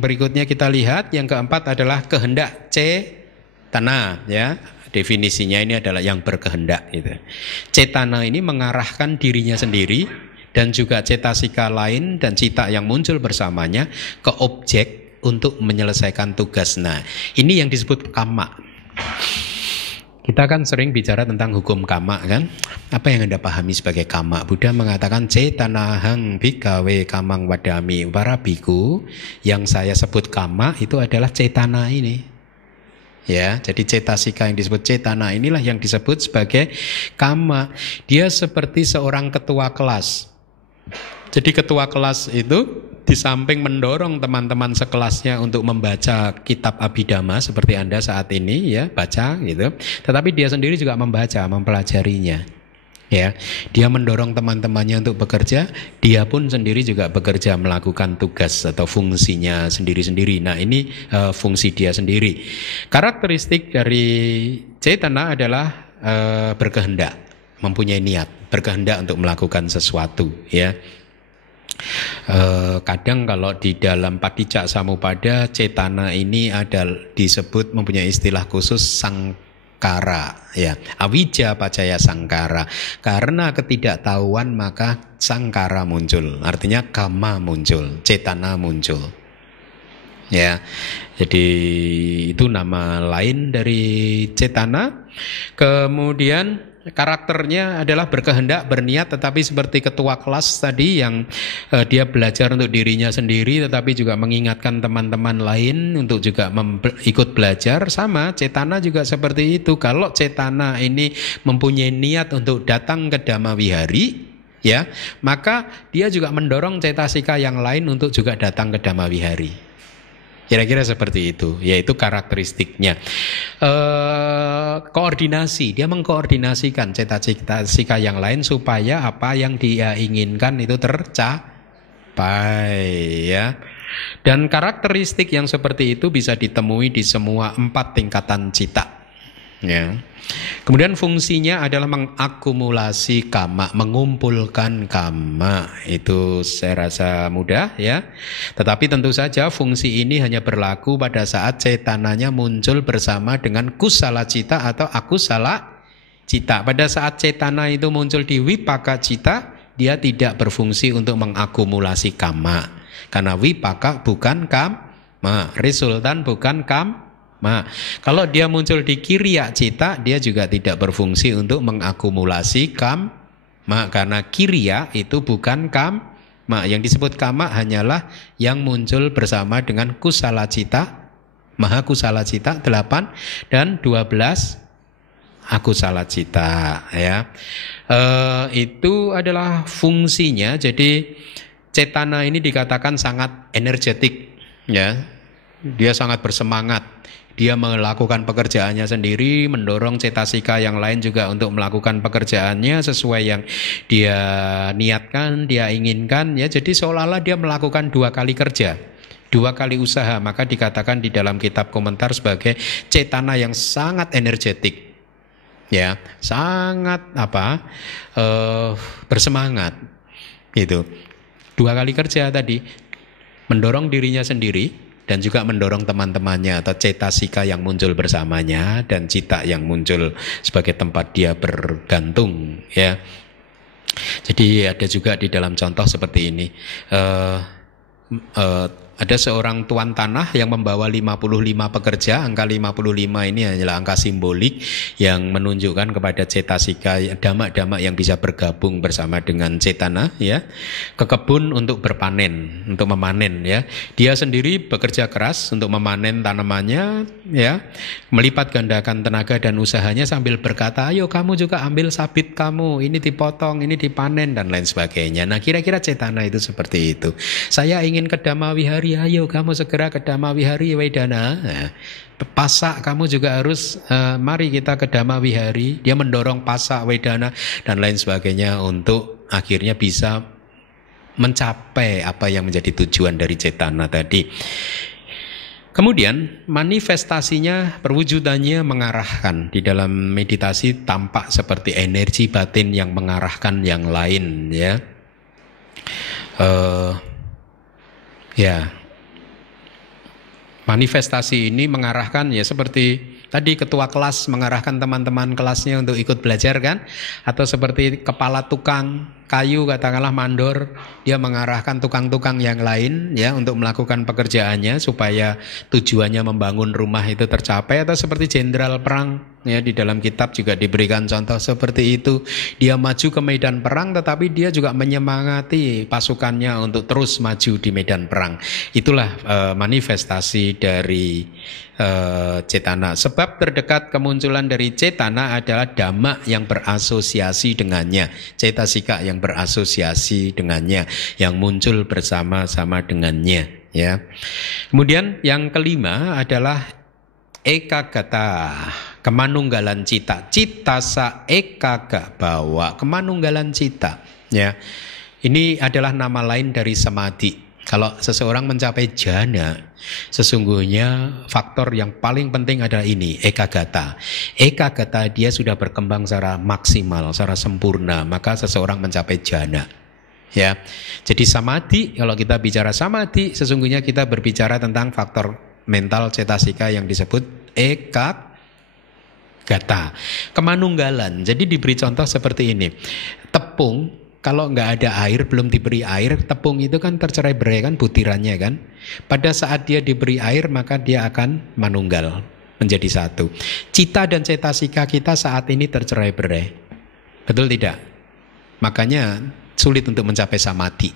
berikutnya kita lihat. Yang keempat adalah kehendak cetana, ya. Definisinya ini adalah yang berkehendak gitu. Cetana ini mengarahkan dirinya sendiri dan juga cetasika lain dan cita yang muncul bersamanya ke objek untuk menyelesaikan tugas. Nah, ini yang disebut kama. Kita kan sering bicara tentang hukum kama kan? Apa yang Anda pahami sebagai kama? Buddha mengatakan cetanahang bhikkhave kamang vadami. Para biku, yang saya sebut kama itu adalah cetana ini. Ya, jadi cetasika yang disebut cetana inilah yang disebut sebagai kama. Dia seperti seorang ketua kelas. Jadi ketua kelas itu di samping mendorong teman-teman sekelasnya untuk membaca kitab Abhidhamma seperti Anda saat ini ya, baca gitu. Tetapi dia sendiri juga membaca, mempelajarinya. Ya, dia mendorong teman-temannya untuk bekerja, dia pun sendiri juga bekerja melakukan tugas atau fungsinya sendiri-sendiri. Nah, ini fungsi dia sendiri. Karakteristik dari cetana adalah berkehendak, mempunyai niat, berkehendak untuk melakukan sesuatu, ya. Kadang kalau di dalam Paticca Samuppada cetana ini ada disebut mempunyai istilah khusus sangkara, ya. Awija pacaya sangkara. Karena ketidaktahuan maka sangkara muncul, artinya kama muncul, cetana muncul. Ya, jadi itu nama lain dari cetana. Kemudian karakternya adalah berkehendak, berniat, tetapi seperti ketua kelas tadi yang dia belajar untuk dirinya sendiri, tetapi juga mengingatkan teman-teman lain untuk juga ikut belajar. Sama, cetana juga seperti itu. Kalau cetana ini mempunyai niat untuk datang ke Dhamma Vihari, ya, maka dia juga mendorong cetasika yang lain untuk juga datang ke Dhamma Vihari. Kira-kira seperti itu, yaitu karakteristiknya. Koordinasi, dia mengkoordinasikan cita-cita yang lain supaya apa yang dia inginkan itu tercapai, ya. Dan karakteristik yang seperti itu bisa ditemui di semua 4 tingkatan cita, ya. Kemudian fungsinya adalah mengakumulasi kama, mengumpulkan kama. Itu saya rasa mudah ya. Tetapi tentu saja fungsi ini hanya berlaku pada saat cetananya muncul bersama dengan kusala cita atau akusala cita. Pada saat cetana itu muncul di wipaka cita, dia tidak berfungsi untuk mengakumulasi kama. Karena wipaka bukan kama, resultan bukan kama. Kalau dia muncul di kiriya cita, dia juga tidak berfungsi untuk mengakumulasi kama, karena kiriya itu bukan kama. Yang disebut kama hanyalah yang muncul bersama dengan kusala cita, maha kusala cita 8 dan 12 akusala cita ya. Itu adalah fungsinya. Jadi cetana ini dikatakan sangat energetik ya. Dia sangat bersemangat. Dia melakukan pekerjaannya sendiri, mendorong cetasika yang lain juga untuk melakukan pekerjaannya sesuai yang dia niatkan, dia inginkan ya. Jadi seolah-olah dia melakukan 2 kali kerja, 2 kali usaha. Maka dikatakan di dalam kitab komentar sebagai cetana yang sangat energetik ya, sangat bersemangat itu. 2 kali kerja tadi, mendorong dirinya sendiri dan juga mendorong teman-temannya atau cetasika yang muncul bersamanya dan cita yang muncul sebagai tempat dia bergantung ya. Jadi ada juga di dalam contoh seperti ini. Ada seorang tuan tanah yang membawa 55 pekerja. Angka 55 ini adalah angka simbolik yang menunjukkan kepada cetasika, dhamma-dhamma yang bisa bergabung bersama dengan cetana ya, ke kebun untuk berpanen, untuk memanen ya. Dia sendiri bekerja keras untuk memanen tanamannya ya, melipat gandakan tenaga dan usahanya sambil berkata, ayo kamu juga ambil sabit kamu, ini dipotong, ini dipanen dan lain sebagainya. Nah kira-kira cetana itu seperti itu. Saya ingin ke Dhamma Wihari, ayo kamu segera ke Dhamma Wihari Wedana. Nah, pasak kamu juga harus mari kita ke Dhamma Wihari. Dia mendorong pasak Wedana dan lain sebagainya untuk akhirnya bisa mencapai apa yang menjadi tujuan dari cetana tadi. Kemudian manifestasinya, perwujudannya mengarahkan. Di dalam meditasi tampak seperti energi batin yang mengarahkan yang lain ya. Manifestasi ini mengarahkan ya seperti tadi ketua kelas mengarahkan teman-teman kelasnya untuk ikut belajar kan, atau seperti kepala tukang kayu katakanlah mandor, dia mengarahkan tukang-tukang yang lain ya untuk melakukan pekerjaannya supaya tujuannya membangun rumah itu tercapai, atau seperti jenderal perang ya, di dalam kitab juga diberikan contoh seperti itu. Dia maju ke medan perang tetapi dia juga menyemangati pasukannya untuk terus maju di medan perang. Itulah manifestasi dari cetana. Sebab terdekat kemunculan dari cetana adalah dhamma yang berasosiasi dengannya, cetasika yang berasosiasi dengannya, yang muncul bersama-sama dengannya ya. Kemudian yang kelima adalah ekagata, kemanunggalan cita. Cita sa ekaga, bawa kemanunggalan cita ya. Ini adalah nama lain dari samadhi. Kalau seseorang mencapai jhana, sesungguhnya faktor yang paling penting adalah ini, ekagata. Ekagata dia sudah berkembang secara maksimal, secara sempurna, maka seseorang mencapai jhana. Ya. Jadi samadhi, kalau kita bicara samadhi, sesungguhnya kita berbicara tentang faktor mental cetasika yang disebut ekagata. Kemanunggalan. Jadi diberi contoh seperti ini. Tepung, kalau nggak ada air, belum diberi air, tepung itu kan tercerai-berai kan butirannya kan. Pada saat dia diberi air maka dia akan manunggal, menjadi satu. Cita dan cetasika kita saat ini tercerai-berai. Betul tidak? Makanya sulit untuk mencapai samadhi.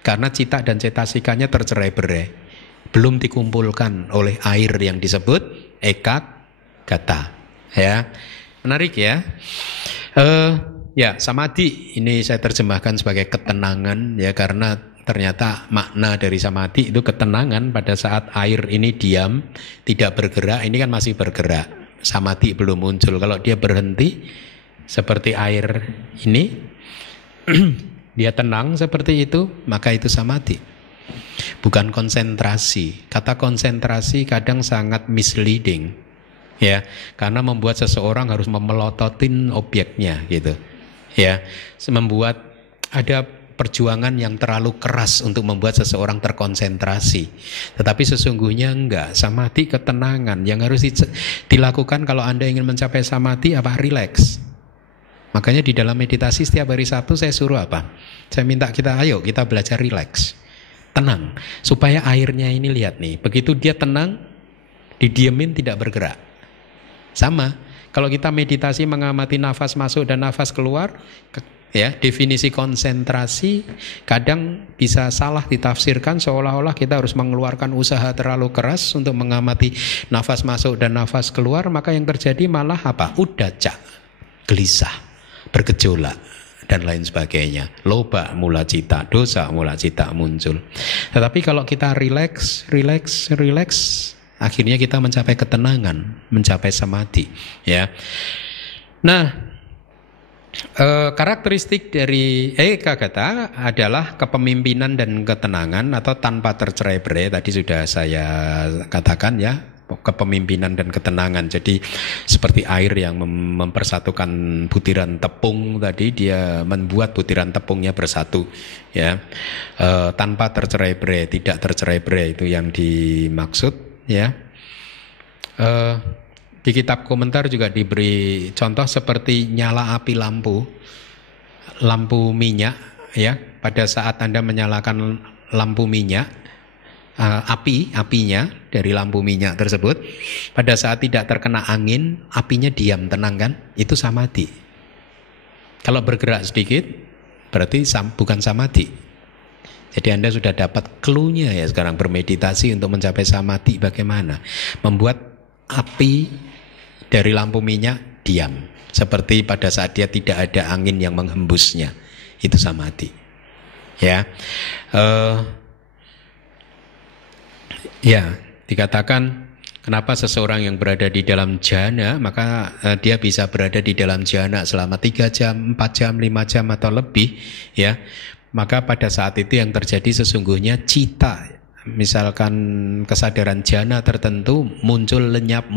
Karena cita dan cetasikanya tercerai-berai. Belum dikumpulkan oleh air yang disebut ekagata. Ya. Menarik ya. Ya, samadhi ini saya terjemahkan sebagai ketenangan ya, karena ternyata makna dari samadhi itu ketenangan pada saat air ini diam, tidak bergerak, ini kan masih bergerak. Samadhi belum muncul. Kalau dia berhenti seperti air ini dia tenang seperti itu, maka itu samadhi. Bukan konsentrasi. Kata konsentrasi kadang sangat misleading. ya, karena membuat seseorang harus memelototin objeknya gitu, ya, membuat ada perjuangan yang terlalu keras untuk membuat seseorang terkonsentrasi. Tetapi sesungguhnya enggak, samadhi ketenangan yang harus dilakukan kalau Anda ingin mencapai samadhi apa? Relax. Makanya di dalam meditasi setiap hari Sabtu saya suruh apa? Saya minta ayo kita belajar relax, tenang, supaya airnya ini lihat nih, begitu dia tenang, didiemin tidak bergerak. Sama, kalau kita meditasi mengamati nafas masuk dan nafas keluar, ya, definisi konsentrasi kadang bisa salah ditafsirkan seolah-olah kita harus mengeluarkan usaha terlalu keras untuk mengamati nafas masuk dan nafas keluar, maka yang terjadi malah apa? Udaca, gelisah, bergejolak dan lain sebagainya. Loba mula cita, dosa mula cita muncul. Tetapi kalau kita relax, akhirnya kita mencapai ketenangan, mencapai samadhi, ya. Nah, karakteristik dari Ekagata adalah kepemimpinan dan ketenangan atau tanpa tercerai-berai. Tadi sudah saya katakan ya, kepemimpinan dan ketenangan. Jadi seperti air yang mempersatukan butiran tepung tadi, dia membuat butiran tepungnya bersatu, ya, tanpa tercerai-berai, tidak tercerai-berai, itu yang dimaksud. Ya, di kitab komentar juga diberi contoh seperti nyala api lampu minyak, ya. Pada saat Anda menyalakan lampu minyak, apinya dari lampu minyak tersebut, pada saat tidak terkena angin, apinya diam, tenang kan? Itu samadhi. Kalau bergerak sedikit, berarti bukan samadhi. Jadi Anda sudah dapat clue-nya ya sekarang bermeditasi untuk mencapai samadhi bagaimana? Membuat api dari lampu minyak diam. Seperti pada saat dia tidak ada angin yang menghembusnya. Itu samadhi. Ya. Ya, dikatakan kenapa seseorang yang berada di dalam jhana, maka dia bisa berada di dalam jhana selama 3 jam, 4 jam, 5 jam atau lebih, ya. Maka pada saat itu yang terjadi sesungguhnya cita, misalkan kesadaran jhana tertentu muncul lenyap,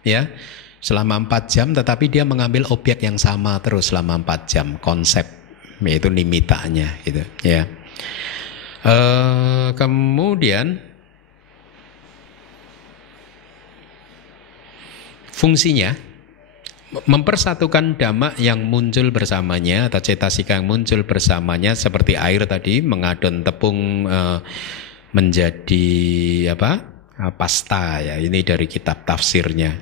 ya, selama 4 jam, tetapi dia mengambil objek yang sama terus selama 4 jam, konsep, yaitu nimitanya, gitu, ya. Kemudian fungsinya mempersatukan dhamma yang muncul bersamanya atau cetasika yang muncul bersamanya, seperti air tadi mengadon tepung menjadi apa? Pasta, ya. Ini dari kitab tafsirnya.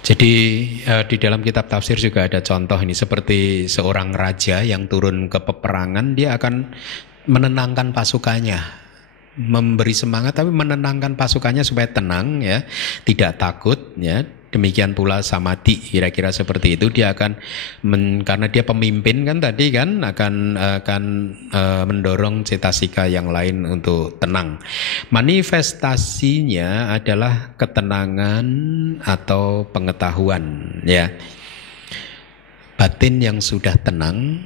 Jadi di dalam kitab tafsir juga ada contoh ini, seperti seorang raja yang turun ke peperangan, dia akan menenangkan pasukannya, memberi semangat tapi menenangkan pasukannya supaya tenang, ya, tidak takut, ya. Demikian pula samadhi, kira-kira seperti itu. Dia akan karena dia pemimpin kan tadi kan, akan mendorong cetasika yang lain untuk tenang. Manifestasinya adalah ketenangan atau pengetahuan, ya. Batin yang sudah tenang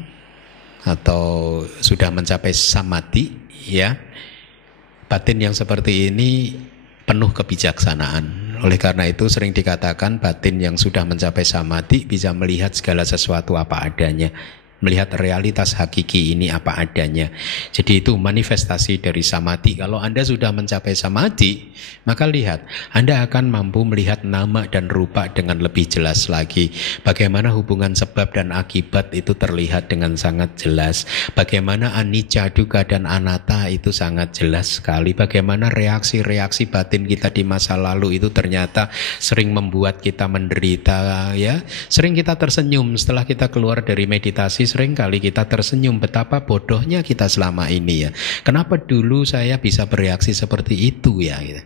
atau sudah mencapai samadhi, ya. Batin yang seperti ini penuh kebijaksanaan. Oleh karena itu sering dikatakan batin yang sudah mencapai samadhi bisa melihat segala sesuatu apa adanya, melihat realitas hakiki ini apa adanya. Jadi itu manifestasi dari samadhi. Kalau Anda sudah mencapai samadhi, maka lihat, Anda akan mampu melihat nama dan rupa dengan lebih jelas lagi. Bagaimana hubungan sebab dan akibat itu terlihat dengan sangat jelas. Bagaimana anicca, dukkha dan anatta itu sangat jelas sekali. Bagaimana reaksi-reaksi batin kita di masa lalu itu ternyata sering membuat kita menderita, ya. Sering kita tersenyum setelah kita keluar dari meditasi. Sering kali kita tersenyum, betapa bodohnya kita selama ini, ya. Kenapa dulu saya bisa bereaksi seperti itu, ya, gitu.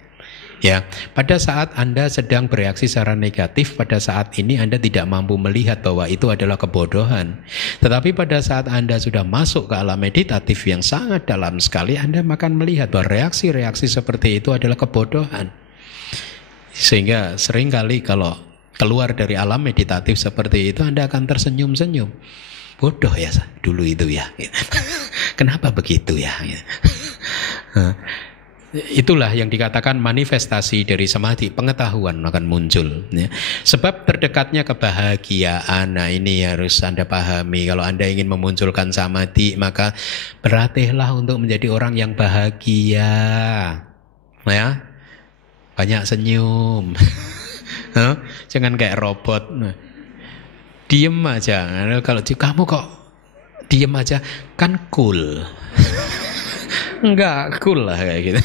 Ya, pada saat Anda sedang bereaksi secara negatif, pada saat ini Anda tidak mampu melihat bahwa itu adalah kebodohan. Tetapi pada saat Anda sudah masuk ke alam meditatif yang sangat dalam sekali, Anda akan melihat bahwa reaksi-reaksi seperti itu adalah kebodohan. Sehingga sering kali kalau keluar dari alam meditatif seperti itu, Anda akan tersenyum-senyum. Bodoh ya dulu itu, ya. Kenapa begitu, ya? Itulah yang dikatakan manifestasi dari samadhi, pengetahuan akan muncul. Ya. Sebab terdekatnya kebahagiaan, nah ini harus Anda pahami. Kalau Anda ingin memunculkan samadhi, maka berlatihlah untuk menjadi orang yang bahagia. Ya, banyak senyum. Jangan kayak robot. Diem aja. Kalau kamu kok diem aja, kan cool. Enggak cool lah kayak gitu.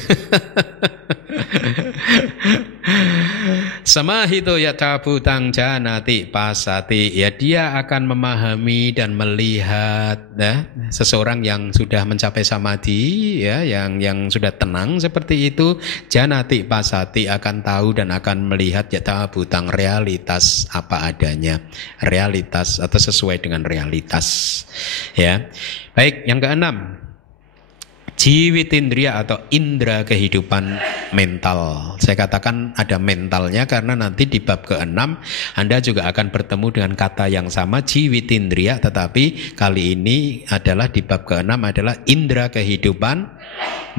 Samahito yata bhutang janati pasati, ya dia akan memahami dan melihat ya, seseorang yang sudah mencapai samadhi ya, yang sudah tenang seperti itu, janati pasati akan tahu dan akan melihat yata bhutang realitas apa adanya, realitas atau sesuai dengan realitas ya. Baik, yang keenam, jiwitindriya atau indera kehidupan mental. Saya katakan ada mentalnya karena nanti di bab ke-6 Anda juga akan bertemu dengan kata yang sama, jiwitindriya, tetapi kali ini adalah di bab ke-6 adalah indera kehidupan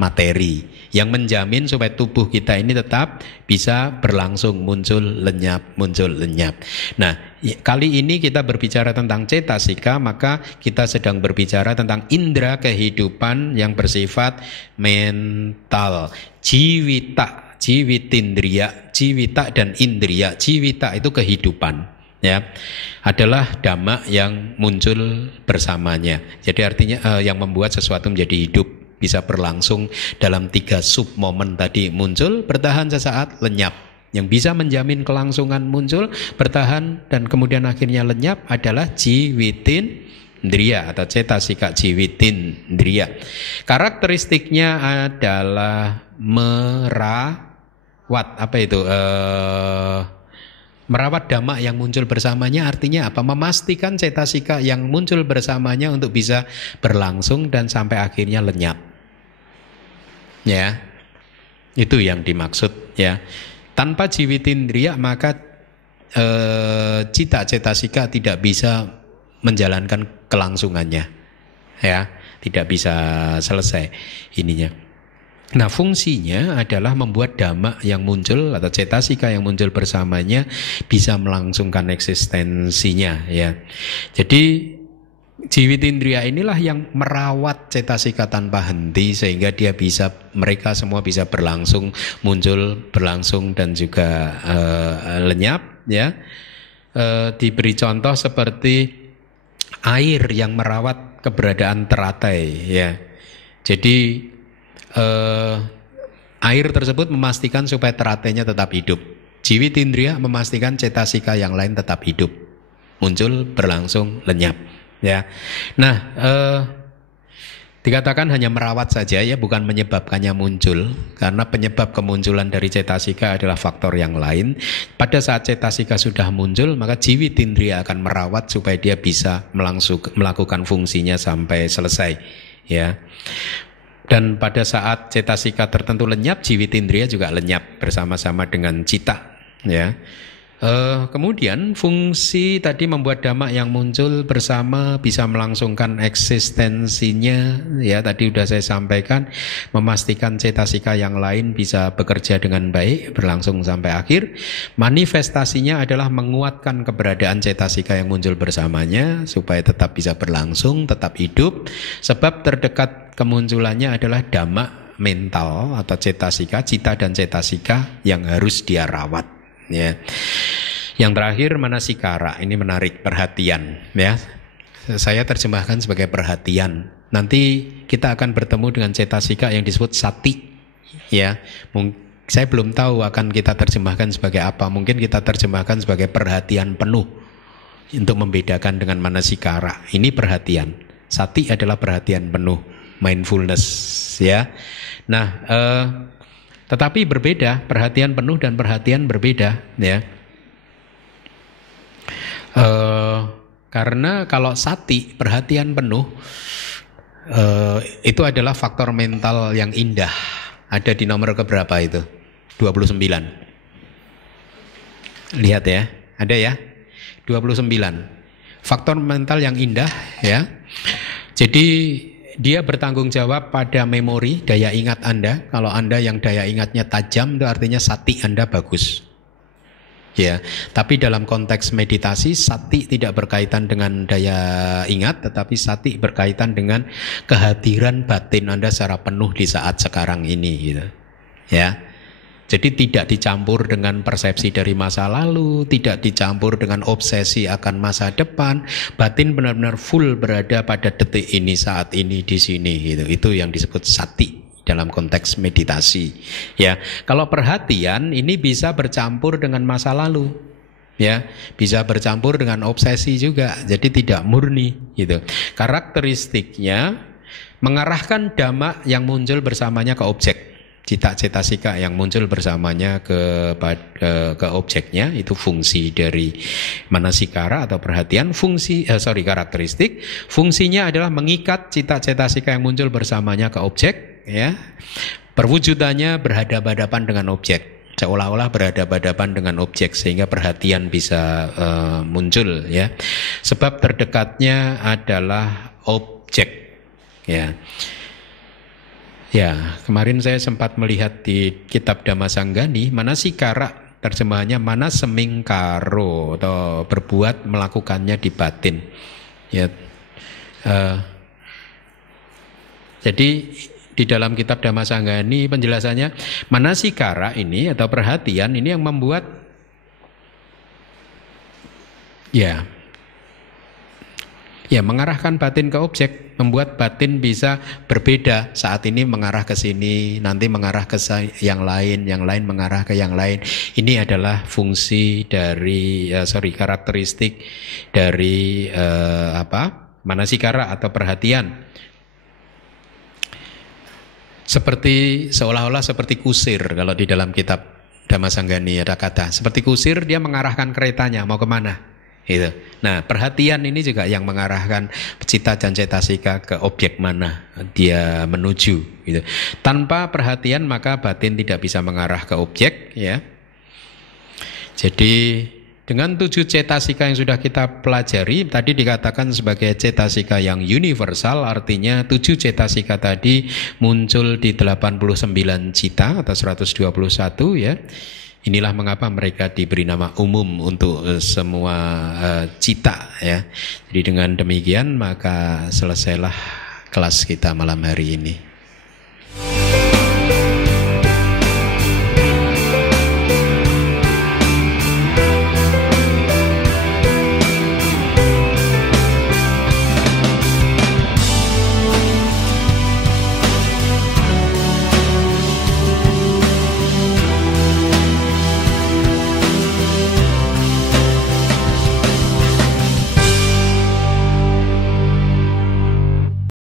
materi yang menjamin supaya tubuh kita ini tetap bisa berlangsung, muncul lenyap, muncul lenyap. Nah, kali ini kita berbicara tentang cetasika, maka kita sedang berbicara tentang indera kehidupan yang bersifat mental. Jiwita, jiwitindriya, jiwita dan indriya. Jiwita itu kehidupan, ya, adalah dhamma yang muncul bersamanya. Jadi artinya yang membuat sesuatu menjadi hidup, bisa berlangsung dalam 3 sub momen tadi, muncul, bertahan sesaat, lenyap. Yang bisa menjamin kelangsungan muncul, bertahan, dan kemudian akhirnya lenyap adalah jiwitindriya atau cetasika jiwitindriya. Karakteristiknya adalah merawat, apa itu? Merawat dhamma yang muncul bersamanya, artinya apa? Memastikan cetasika yang muncul bersamanya untuk bisa berlangsung dan sampai akhirnya lenyap. Ya, itu yang dimaksud ya. Tanpa jiwitindriya maka cita cetasika tidak bisa menjalankan kelangsungannya, ya, tidak bisa selesai ininya. Nah, fungsinya adalah membuat dhamma yang muncul atau cetasika yang muncul bersamanya bisa melangsungkan eksistensinya, ya. Jadi jiwitindriya inilah yang merawat cetasika tanpa henti sehingga mereka semua bisa berlangsung, muncul, berlangsung dan juga lenyap, ya. Diberi contoh seperti air yang merawat keberadaan teratai, ya. Jadi air tersebut memastikan supaya teratainya tetap hidup. Jiwitindriya memastikan cetasika yang lain tetap hidup, muncul, berlangsung, lenyap. Ya, nah dikatakan hanya merawat saja ya, bukan menyebabkannya muncul, karena penyebab kemunculan dari cetasika adalah faktor yang lain. Pada saat cetasika sudah muncul, maka jiwitindriya akan merawat supaya dia bisa melakukan fungsinya sampai selesai. Ya, dan pada saat cetasika tertentu lenyap, jiwitindriya juga lenyap bersama-sama dengan cita. Ya. Kemudian fungsi tadi membuat dhamma yang muncul bersama bisa melangsungkan eksistensinya, ya, tadi sudah saya sampaikan, memastikan cetasika yang lain bisa bekerja dengan baik, berlangsung sampai akhir. Manifestasinya adalah menguatkan keberadaan cetasika yang muncul bersamanya supaya tetap bisa berlangsung, tetap hidup, sebab terdekat kemunculannya adalah dhamma mental atau cetasika, cita dan cetasika yang harus dia rawat. Ya. Yang terakhir manasikara, ini menarik, perhatian, ya. Saya terjemahkan sebagai perhatian. Nanti kita akan bertemu dengan cetasika yang disebut sati, ya. Saya belum tahu akan kita terjemahkan sebagai apa. Mungkin kita terjemahkan sebagai perhatian penuh untuk membedakan dengan manasikara. Ini perhatian. Sati adalah perhatian penuh, mindfulness, ya. Nah, tetapi berbeda, perhatian penuh dan perhatian berbeda, ya. Karena kalau sati, perhatian penuh, itu adalah faktor mental yang indah. Ada di nomor keberapa itu? 29. Lihat ya, ada ya? 29. Faktor mental yang indah, ya. Jadi dia bertanggung jawab pada memori, daya ingat Anda. Kalau Anda yang daya ingatnya tajam, itu artinya sati Anda bagus. Ya, tapi dalam konteks meditasi, sati tidak berkaitan dengan daya ingat, tetapi sati berkaitan dengan kehadiran batin Anda secara penuh di saat sekarang ini, gitu. Ya. Jadi tidak dicampur dengan persepsi dari masa lalu, tidak dicampur dengan obsesi akan masa depan. Batin benar-benar full berada pada detik ini, saat ini, di sini, gitu. Itu yang disebut sati dalam konteks meditasi. Ya, kalau perhatian ini bisa bercampur dengan masa lalu, ya, bisa bercampur dengan obsesi juga. Jadi tidak murni, gitu. Karakteristiknya mengarahkan dhamma yang muncul bersamanya ke objek, cita-cetasika yang muncul bersamanya ke objeknya, itu fungsi dari manasikara atau perhatian. Karakteristik fungsinya adalah mengikat cita-cetasika yang muncul bersamanya ke objek, ya. Perwujudannya berhadapan-hadapan dengan objek, seolah-olah berhadapan-hadapan dengan objek, sehingga perhatian bisa muncul, ya. Sebab terdekatnya adalah objek, ya. Ya, kemarin saya sempat melihat di kitab Dhammasanggani, manasikara terjemahannya manasemingkaro, atau berbuat melakukannya di batin. Ya, jadi di dalam kitab Dhammasanggani penjelasannya, manasikara ini atau perhatian ini yang membuat, ya, mengarahkan batin ke objek, membuat batin bisa berbeda. Saat ini mengarah ke sini, nanti mengarah ke yang lain mengarah ke yang lain. Ini adalah fungsi dari karakteristik dari manasikara atau perhatian. Seperti seolah-olah seperti kusir, kalau di dalam kitab Dhammasanggani ada kata seperti kusir, dia mengarahkan keretanya mau kemana. Gitu. Nah, perhatian ini juga yang mengarahkan cita dan cetasika ke objek mana dia menuju. Gitu. Tanpa perhatian maka batin tidak bisa mengarah ke objek, ya. Jadi dengan 7 cetasika yang sudah kita pelajari, tadi dikatakan sebagai cetasika yang universal, artinya 7 cetasika tadi muncul di 89 cita atau 121, ya. Inilah mengapa mereka diberi nama umum untuk semua cita, ya. Jadi dengan demikian maka selesailah kelas kita malam hari ini.